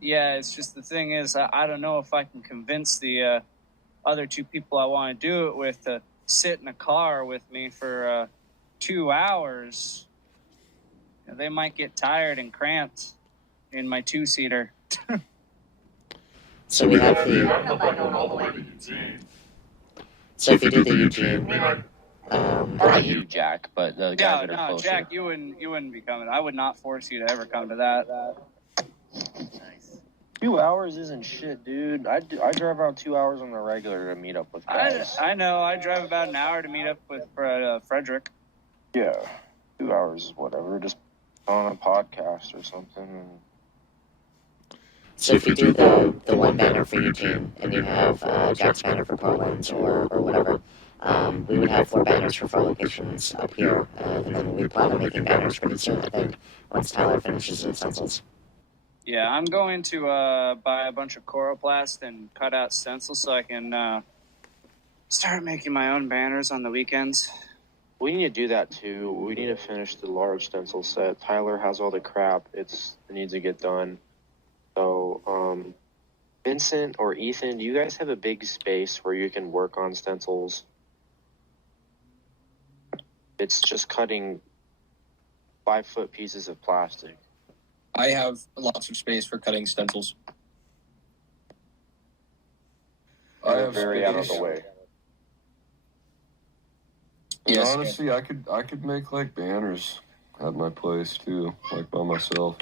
yeah, it's just the thing is, I don't know if I can convince the other two people I want to do it with to sit in a car with me for 2 hours. They might get tired and cramped in my two-seater. So we have the. So if you do the Eugene, Not you, Jack, but the guys that are No, closer. Jack, you wouldn't be coming. I would not force you to ever come to that. 2 hours isn't shit, dude. I drive around 2 hours on the regular to meet up with guys. I know. I drive about an hour to meet up with Frederick. Yeah, 2 hours is whatever. Just on a podcast or something. so if you do the one banner for Eugene and you have Jack's banner for Portland or whatever, we would have 4 banners for 4 locations up here, and then we plan on making banners pretty soon, I think, once Tyler finishes his stencils. Yeah, I'm going to buy a bunch of Coroplast and cut out stencils so I can start making my own banners on the weekends. We need to do that too. We need to finish the large stencil set. Tyler has all the crap. It needs to get done. So, Vincent or Ethan, do you guys have a big space where you can work on stencils? It's just cutting 5-foot pieces of plastic. I have lots of space for cutting stencils. I have very out of space. the way. And Yes. honestly, I could make like banners at my place too, like by myself.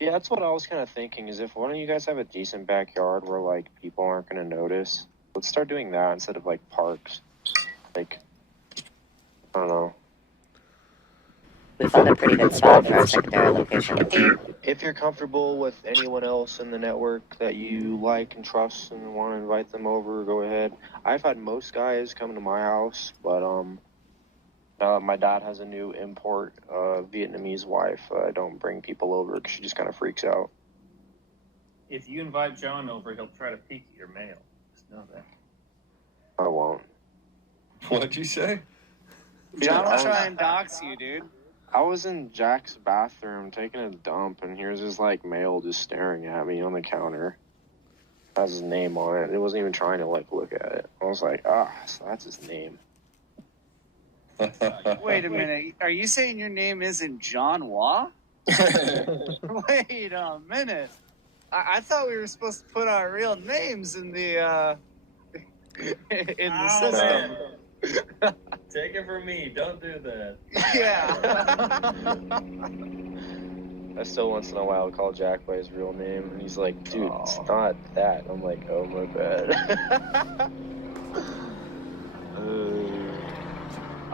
Yeah, that's what I was kind of thinking. Is if one of you guys have a decent backyard where like people aren't going to notice, let's start doing that instead of like parks. Like, I don't know. We found a pretty good spot for our secondary location. If you're comfortable with anyone else in the network that you like and trust and want to invite them over, go ahead. I've had most guys come to my house, but my dad has a new import Vietnamese wife. I don't bring people over because she just kind of freaks out. If you invite John over, he'll try to peek at your mail. Just know that. I won't. What'd you say? John will try and dox you, dude. I was in Jack's bathroom taking a dump, and here's his like mail just staring at me on the counter. Has his name on it. It wasn't even trying to like look at it. I was like, so that's his name. Wait a minute. Are you saying your name isn't John Wah? Wait a minute. I thought we were supposed to put our real names in the system. Take it from me. Don't do that. Yeah. I still once in a while call Jack by his real name, and he's like, dude, it's not that. I'm like, oh, my bad.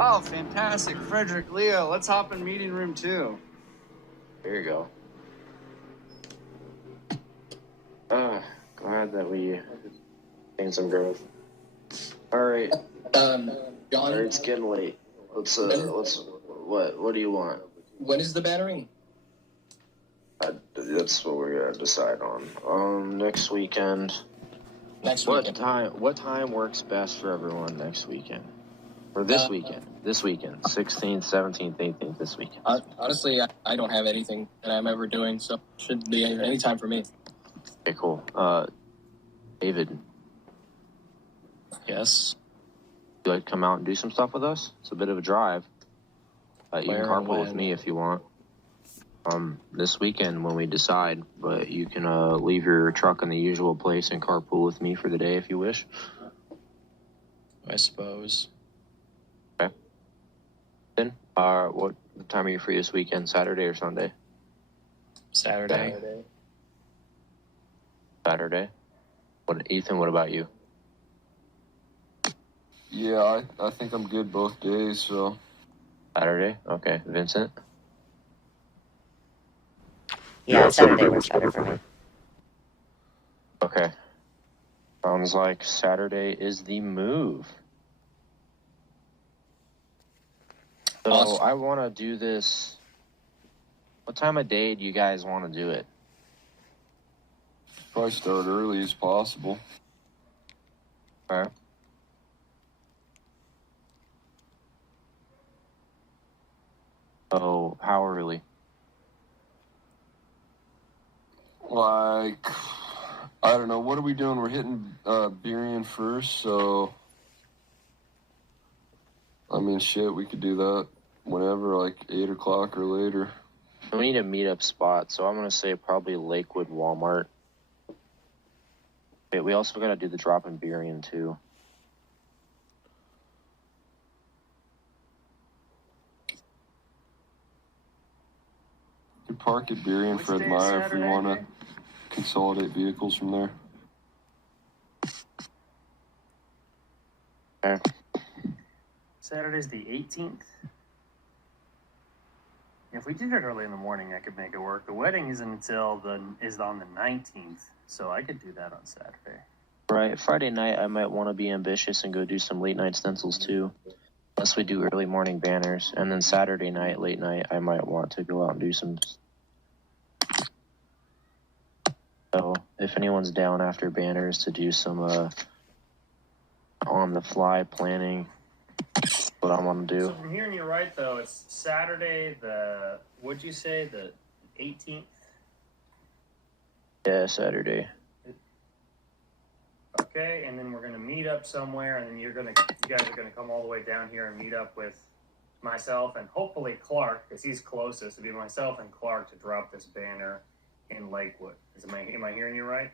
Oh, fantastic. Frederick, Leo, let's hop in meeting room 2. There you go. Glad that we gained some growth. All right. John, It's getting late. What do you want? when is the bannering? That's what we're gonna decide on. Next weekend. Next What weekend. time works best for everyone next weekend? Or this weekend. 16th, 17th, 18th, this weekend. Honestly, I don't have anything that I'm ever doing, so should be any time for me. Okay, cool. David, Yes. you like to come out and do some stuff with us? It's a bit of a drive. You can Where and carpool with when? me if you want. This weekend when we decide, but you can leave your truck in the usual place and carpool with me for the day if you wish. I suppose. Okay. Then, what time are you free this weekend? Saturday or Sunday? Saturday. Saturday. Ethan, what about you? Yeah, I think I'm good both days, so. Saturday? Okay. Vincent? Yeah, Saturday works better for me. Okay. Sounds like Saturday is the move. So Awesome. I want to do this. What time of day do you guys want to do it? Probably start early as possible. Okay. So how early? Like, I don't know. What are we doing? We're hitting Burien first, so I mean, shit, we could do that whenever, like 8 o'clock or later. We need a meetup spot, so I'm gonna say probably Lakewood Walmart. Okay, we also gotta do the drop in Burien too. You could park at Burien for Ed Meyer if we want to consolidate vehicles from there. Okay. Saturday's the 18th. If we did it early in the morning, I could make it work. The wedding is on the 19th, so I could do that on Saturday. Right. Friday night, I might want to be ambitious and go do some late night stencils too. Unless we do early morning banners. And then Saturday night, late night, I might want to go out and do some. So if anyone's down after banners to do some on the fly planning, what I want to do. So from hearing you right, though, it's Saturday, what'd you say, the 18th? Yeah, Saturday. Okay, and then we're going to meet up somewhere, and then you guys are going to come all the way down here and meet up with myself and hopefully Clark, because he's closest. It'd be myself and Clark to drop this banner in Lakewood. Am I hearing you right?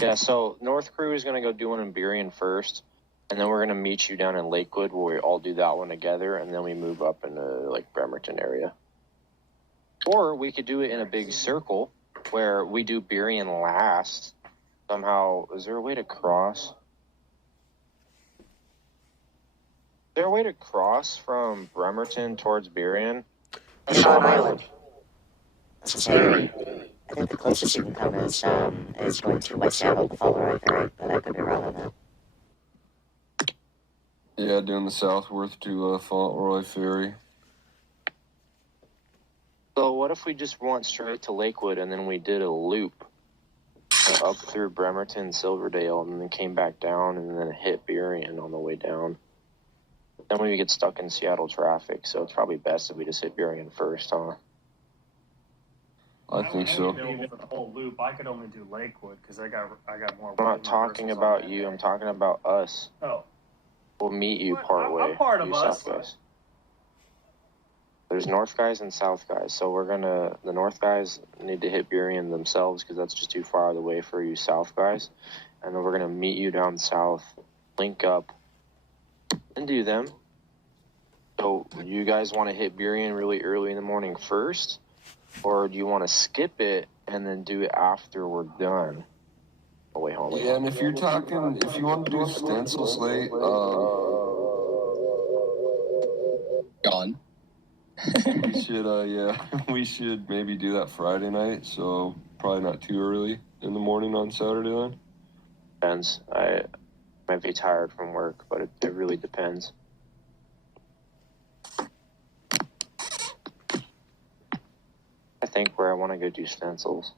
Yeah, so North Crew is going to go do one in Burien first, and then we're going to meet you down in Lakewood where we all do that one together, and then we move up into, like, Bremerton area. Or we could do it in a big circle where we do Burien last. Somehow, is there a way to cross? Is there a way to cross from Bremerton towards Burien? Sean Island. That's scary. I think the closest you can come is going to West Seattle to Fauntleroy Ferry, but I could be wrong on that. Yeah, doing the Southworth to Fauntleroy Ferry. So what if we just went straight to Lakewood and then we did a loop up through Bremerton, Silverdale, and then came back down and then hit Burien on the way down? Then we get stuck in Seattle traffic, so it's probably best if we just hit Burien first, huh? I think so. For the whole loop, I could only do Lakewood because I got more. I'm not talking about you. I'm talking about us. Oh. We'll meet you partway. I'm part of us. South guys. There's north guys and south guys, so the north guys need to hit Burien themselves because that's just too far away for you south guys, and then we're gonna meet you down south, link up, and do them. So you guys want to hit Burien really early in the morning first, or do you want to skip it and then do it after we're done? Oh wait, hold on. Yeah, and if you want to do stencils late, Gone. we should maybe do that Friday night, so probably not too early in the morning on Saturday then. Depends. I might be tired from work, but it really depends. I think where I want to go do stencils.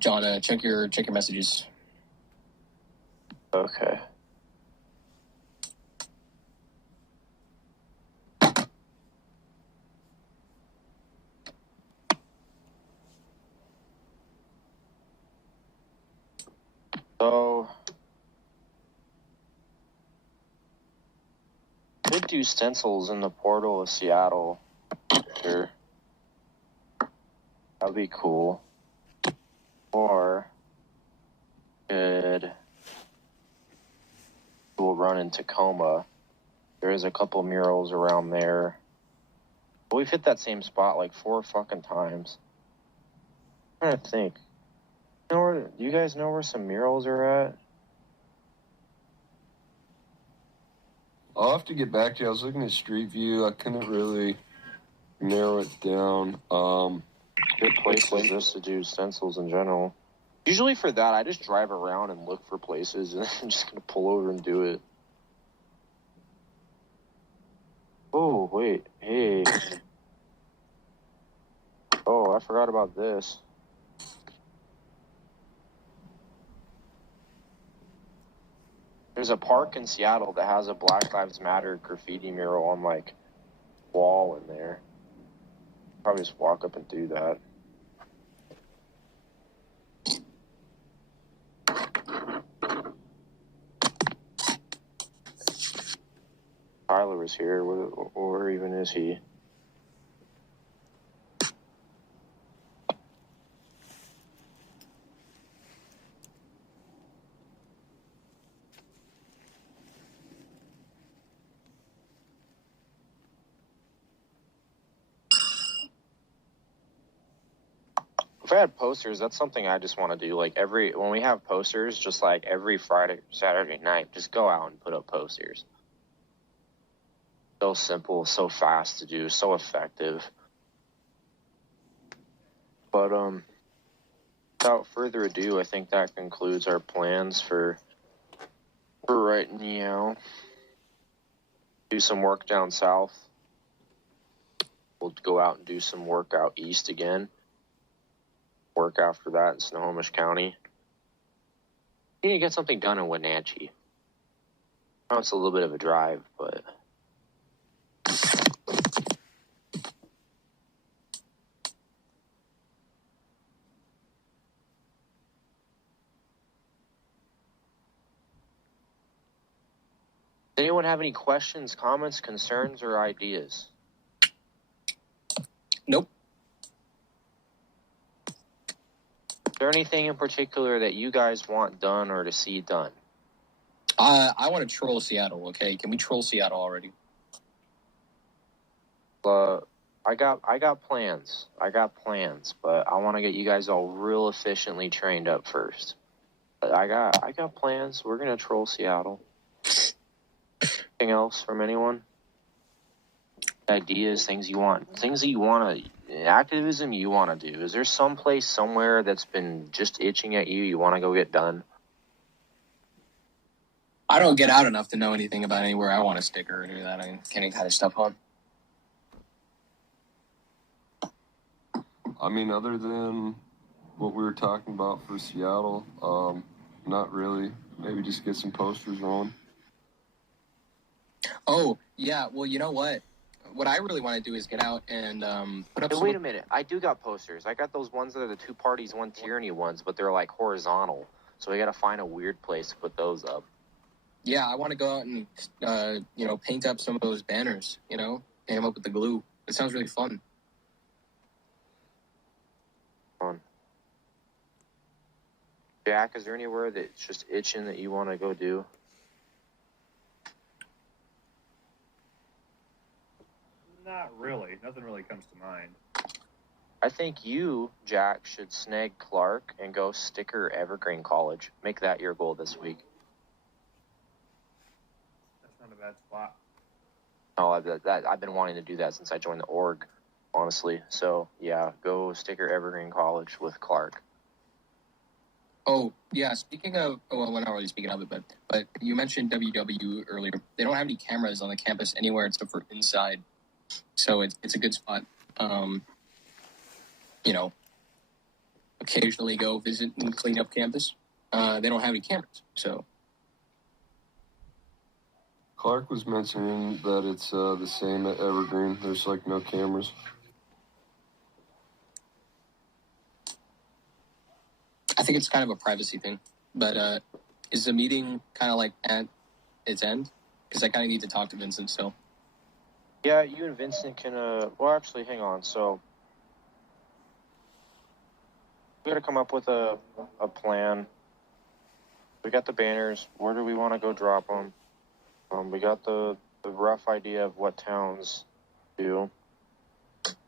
John, check your messages. Okay. So, could do stencils in the portal of Seattle. Sure. That'd be cool. Or we'll run in Tacoma. There is a couple murals around there. But we've hit that same spot like 4 fucking times. I'm trying to think. Do you guys know where some murals are at? I'll have to get back to you. I was looking at Street View. I couldn't really narrow it down. Good places just to do stencils in general. Usually for that, I just drive around and look for places, and I'm just gonna pull over and do it. Oh, wait. Hey. Oh, I forgot about this. There's a park in Seattle that has a Black Lives Matter graffiti mural on, like, wall in there. Probably just walk up and do that. Tyler is here, or even is he? If I had posters, that's something I just want to do. Like when we have posters, just like every Friday, Saturday night, just go out and put up posters. So simple, so fast to do, so effective. But without further ado, I think that concludes our plans for right now. Do some work down south. We'll go out and do some work out east again. Work after that in Snohomish County. You need to get something done in Wenatchee. I know it's a little bit of a drive, but does anyone have any questions, comments, concerns, or ideas? Nope. Is there anything in particular that you guys want done or to see done? I want to troll Seattle, okay? Can we troll Seattle already? I got plans. But I want to get you guys all real efficiently trained up first. But I got plans. We're gonna troll Seattle. Anything else from anyone? Ideas, things you want to, activism you want to do. Is there some place somewhere that's been just itching at you want to go get done? I don't get out enough to know anything about anywhere I want to stick or do that. Any kind of stuff on. I mean, other than what we were talking about for Seattle, not really. Maybe just get some posters rolling. Oh, yeah. Well, you know what? What I really want to do is get out and put up. Hey, wait a minute. I do got posters. I got those ones that are the two parties, one tyranny ones, but they're like horizontal. So we got to find a weird place to put those up. Yeah, I want to go out and paint up some of those banners. Paint them up with the glue. It sounds really fun. Jack, is there anywhere that's just itching that you want to go do? Not really. Nothing really comes to mind. I think you, Jack, should snag Clark and go sticker Evergreen College. Make that your goal this week. That's not a bad spot. No, I've been wanting to do that since I joined the org, honestly. So, yeah, go sticker Evergreen College with Clark. Oh, yeah, speaking of, well, we're not really speaking of it, but you mentioned WW earlier. They don't have any cameras on the campus anywhere except for inside. So it's a good spot. Occasionally go visit and clean up campus. They don't have any cameras, so. Clark was mentioning that it's the same at Evergreen. There's like no cameras. I think it's kind of a privacy thing. But is the meeting kind of like at its end? Because I kind of need to talk to Vincent still. Yeah, you and Vincent can, well, actually, hang on. So, we got to come up with a plan. We got the banners. Where do we want to go drop them? We got the rough idea of what towns do.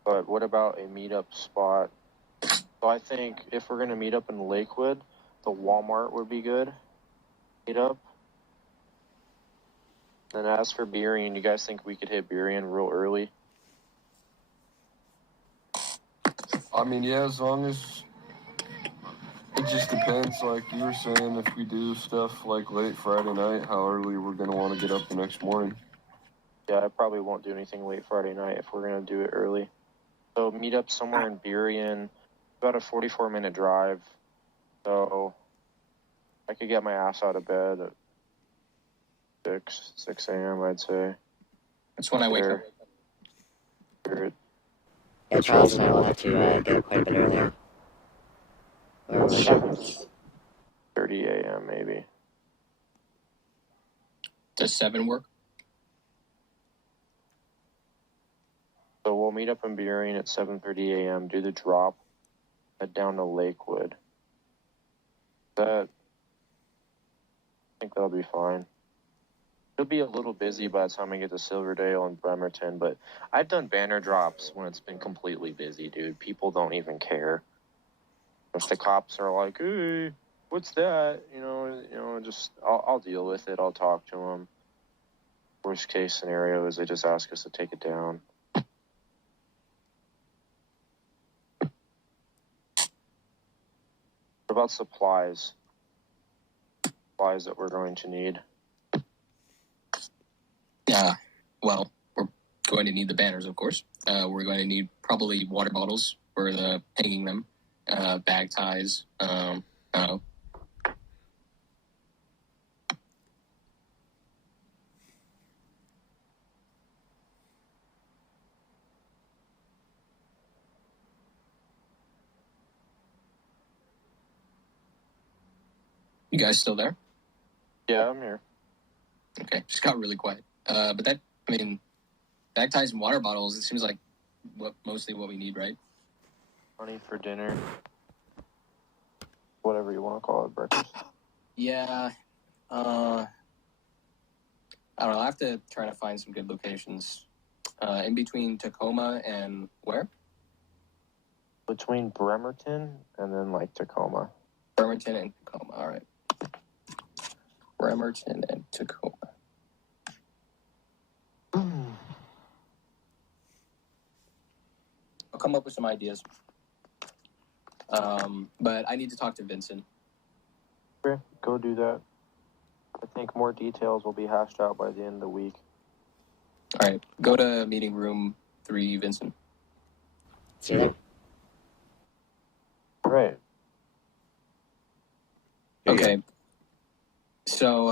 But what about a meetup spot So I think if we're gonna meet up in Lakewood, the Walmart would be good. Meet up. And as for Burien, you guys think we could hit Burien real early? I mean, yeah, as long as it just depends. Like you were saying, if we do stuff like late Friday night, how early we're gonna want to get up the next morning. Yeah, I probably won't do anything late Friday night if we're gonna do it early. So meet up somewhere in Burien. About a 44-minute drive. So I could get my ass out of bed at 6 a.m. I'd say. That's when I wake up. Yeah, Charles and I will have to get up quite a bit earlier. Or was that? 7:30 a.m. maybe. Does 7 work? So we'll meet up in Burien at 7:30 a.m. Do the drop, head down to Lakewood. I think that'll be fine. It'll be a little busy by the time I get to Silverdale and Bremerton, but I've done banner drops when it's been completely busy, dude. People don't even care. If the cops are like, "Hey, what's that?" Just I'll deal with it. I'll talk to them. Worst case scenario is they just ask us to take it down. What about supplies? Supplies that we're going to need. Well, we're going to need the banners, of course. We're going to need probably water bottles for the hanging them, bag ties. You guys still there? Yeah, I'm here. Okay, just got really quiet. But that, I mean, bag ties and water bottles, it seems like mostly what we need, right? Money for dinner. Whatever you want to call it, breakfast. Yeah. I don't know. I have to try to find some good locations. In between Tacoma and where? Between Bremerton and then like Tacoma. Bremerton and Tacoma. All right. Bremerton and Tacoma. I'll come up with some ideas. But I need to talk to Vincent. Okay, go do that. I think more details will be hashed out by the end of the week. All right, go to meeting room 3, Vincent. See you there. Right. Okay. So,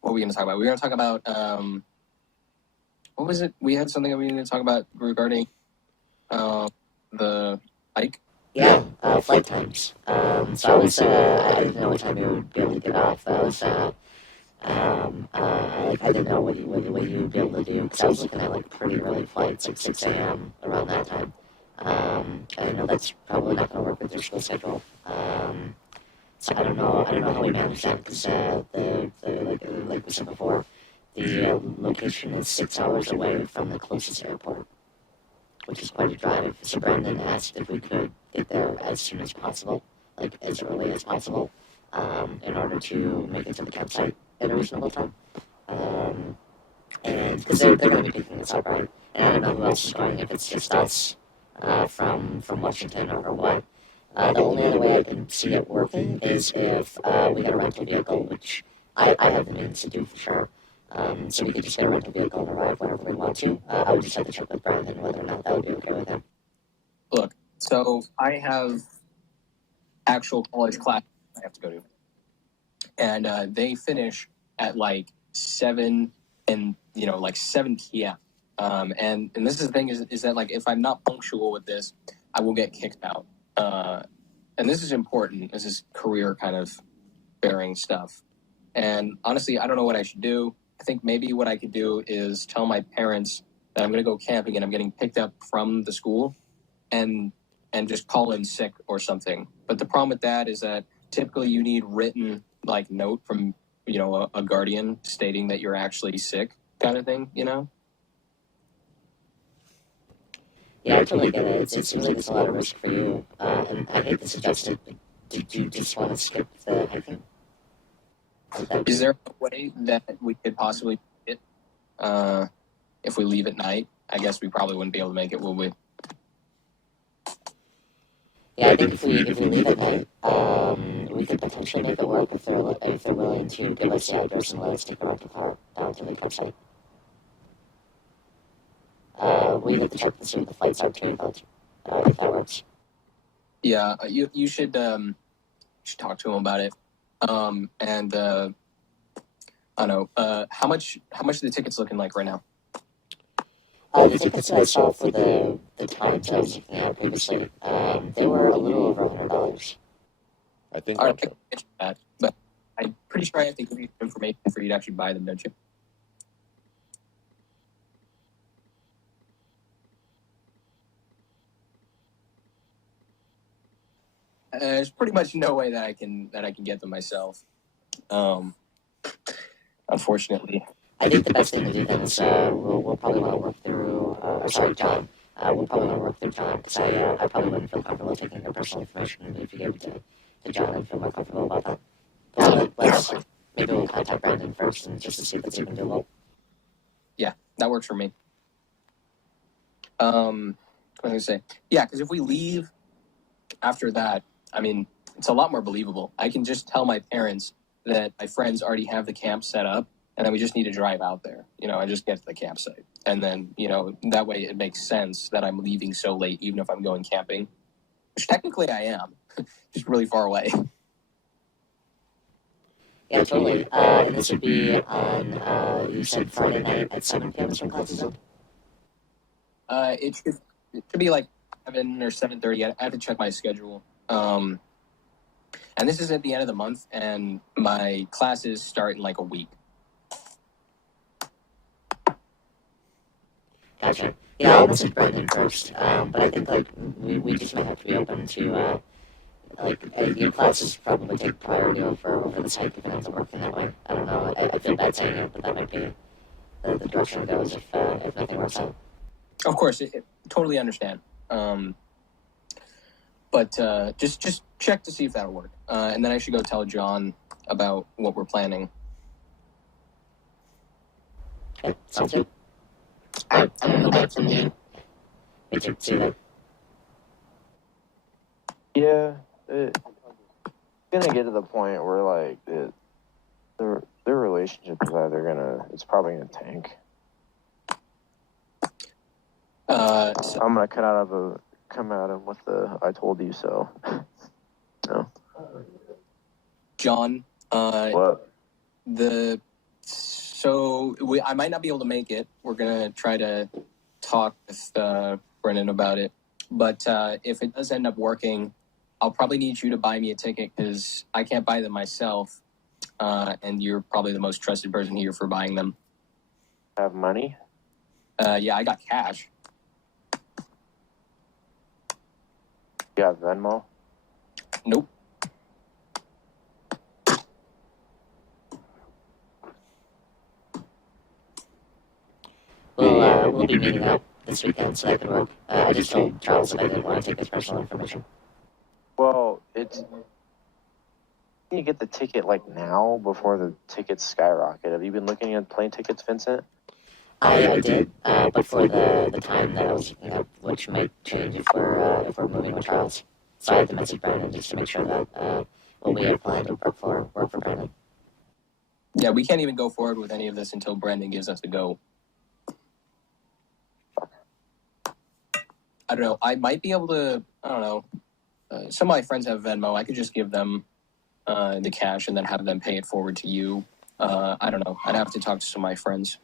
what are we going to talk about? We're going to talk about, what was it? We had something that we needed to talk about regarding the hike. Yeah, flight times. So I didn't know what time you would be able to get off. I didn't know what you would be able to do, because I was looking at like pretty early flights, like 6 a.m. around that time. I know that's probably not going to work with your school schedule. So I don't know how we manage that, because like we said before, the location is 6 hours away from the closest airport, which is quite a drive. So Brandon asked if we could get there as soon as possible, like as early as possible, in order to make it to the campsite at a reasonable time. And because they're going to be picking us up, right? And I don't know who else is going, if it's just us from Washington or what. The only other way I can see it working is if we get a rental vehicle, which I have the means to do for sure. So we could just get a rental vehicle and arrive whenever we want to. I would just have to check with Brandon whether or not that would be okay with him. Look, so I have actual college class I have to go to. And they finish at like 7 p.m. And this is the thing is that like if I'm not punctual with this, I will get kicked out. And this is important. This is career kind of bearing stuff. And honestly, I don't know what I should do. I think maybe what I could do is tell my parents that I'm going to go camping and I'm getting picked up from the school and just call in sick or something. But the problem with that is that typically you need written like note from, a guardian stating that you're actually sick kind of thing, Yeah, I totally get it. It seems like it's a lot of risk for you, and I hate to suggest it, but did you just want to skip the hiking? Is there a way that we could possibly make it if we leave at night? I guess we probably wouldn't be able to make it, will we? Yeah, I think if we leave at night, we could potentially make it work if they're willing to give us the address and let us take a rental car down to the campsite. We have to check to see what the flights are too, but if that works. Yeah, you should talk to him about it. And I don't know. How much are the tickets looking like right now? The tickets that I saw for the times I was looking at previously, they were a little over $100. I think. All right, I can get you that, but I'm pretty sure I have to give you information for you to actually buy them, don't you? There's pretty much no way that I can get them myself. Unfortunately. I think the best thing to do then is we'll probably want to work through. Sorry, John. We'll probably want to work through John because I probably wouldn't feel comfortable taking your personal information, and if you gave it to John, I'd feel more comfortable about that. But maybe we'll contact Brandon first and just to see if it's even doable. Yeah, that works for me. What was I gonna say? Yeah, because if we leave after that, I mean, it's a lot more believable. I can just tell my parents that my friends already have the camp set up, and then we just need to drive out there. I just get to the campsite. And then, that way it makes sense that I'm leaving so late, even if I'm going camping, which technically I am, just really far away. Yeah, totally. And this would be on, you said Friday night at 7 p.m. is when classes up? It should be like 7 or 7:30. I have to check my schedule. And this is at the end of the month, and my classes start in like a week. Gotcha. Yeah, I'll message Brandon first, but I think we just might have to be open to your classes probably take priority over the site if it ends up working that way. I don't know. I feel bad saying it, but that might be the direction it goes if nothing works out. Of course, totally understand. But just check to see if that'll work, and then I should go tell John about what we're planning. Okay, sounds good. Alright, I'm gonna go back to me. Me too. See you later. Yeah, it's gonna get to the point where their relationship is it's probably gonna tank. So I'm gonna come at him with the "I told you so." No. John, What? I might not be able to make it. We're gonna try to talk with Brennan about it. But if it does end up working, I'll probably need you to buy me a ticket because I can't buy them myself. And you're probably the most trusted person here for buying them. Have money? Yeah, I got cash. You got Venmo? Nope. We'll be meeting up this weekend, so that could work. I just told Charles that I didn't want to take his personal information. Well, you get the ticket now before the tickets skyrocket. Have you been looking at plane tickets, Vincent? I did, but for the time that I was looking up, which might change if we're moving with Charles. So I had to message Brandon just to make sure that what we had planned would work for Brandon. Yeah, we can't even go forward with any of this until Brandon gives us the go. I don't know. I might be able to, I don't know. Some of my friends have Venmo. I could just give them the cash and then have them pay it forward to you. I don't know. I'd have to talk to some of my friends.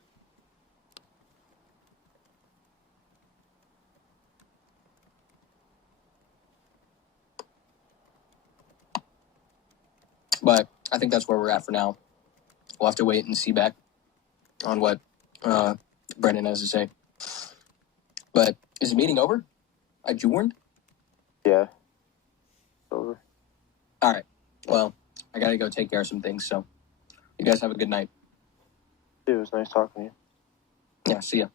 But I think that's where we're at for now. We'll have to wait and see back on what Brendan has to say. But is the meeting over? Adjourned? Yeah. Over. All right. Well, I got to go take care of some things, so you guys have a good night. It was nice talking to you. Yeah, see ya.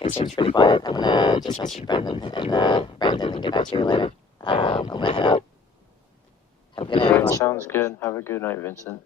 It seems pretty quiet. I'm gonna just message Brandon and get back to you later. I'm gonna head out. Have a good night, everyone. Sounds good. Have a good night, Vincent.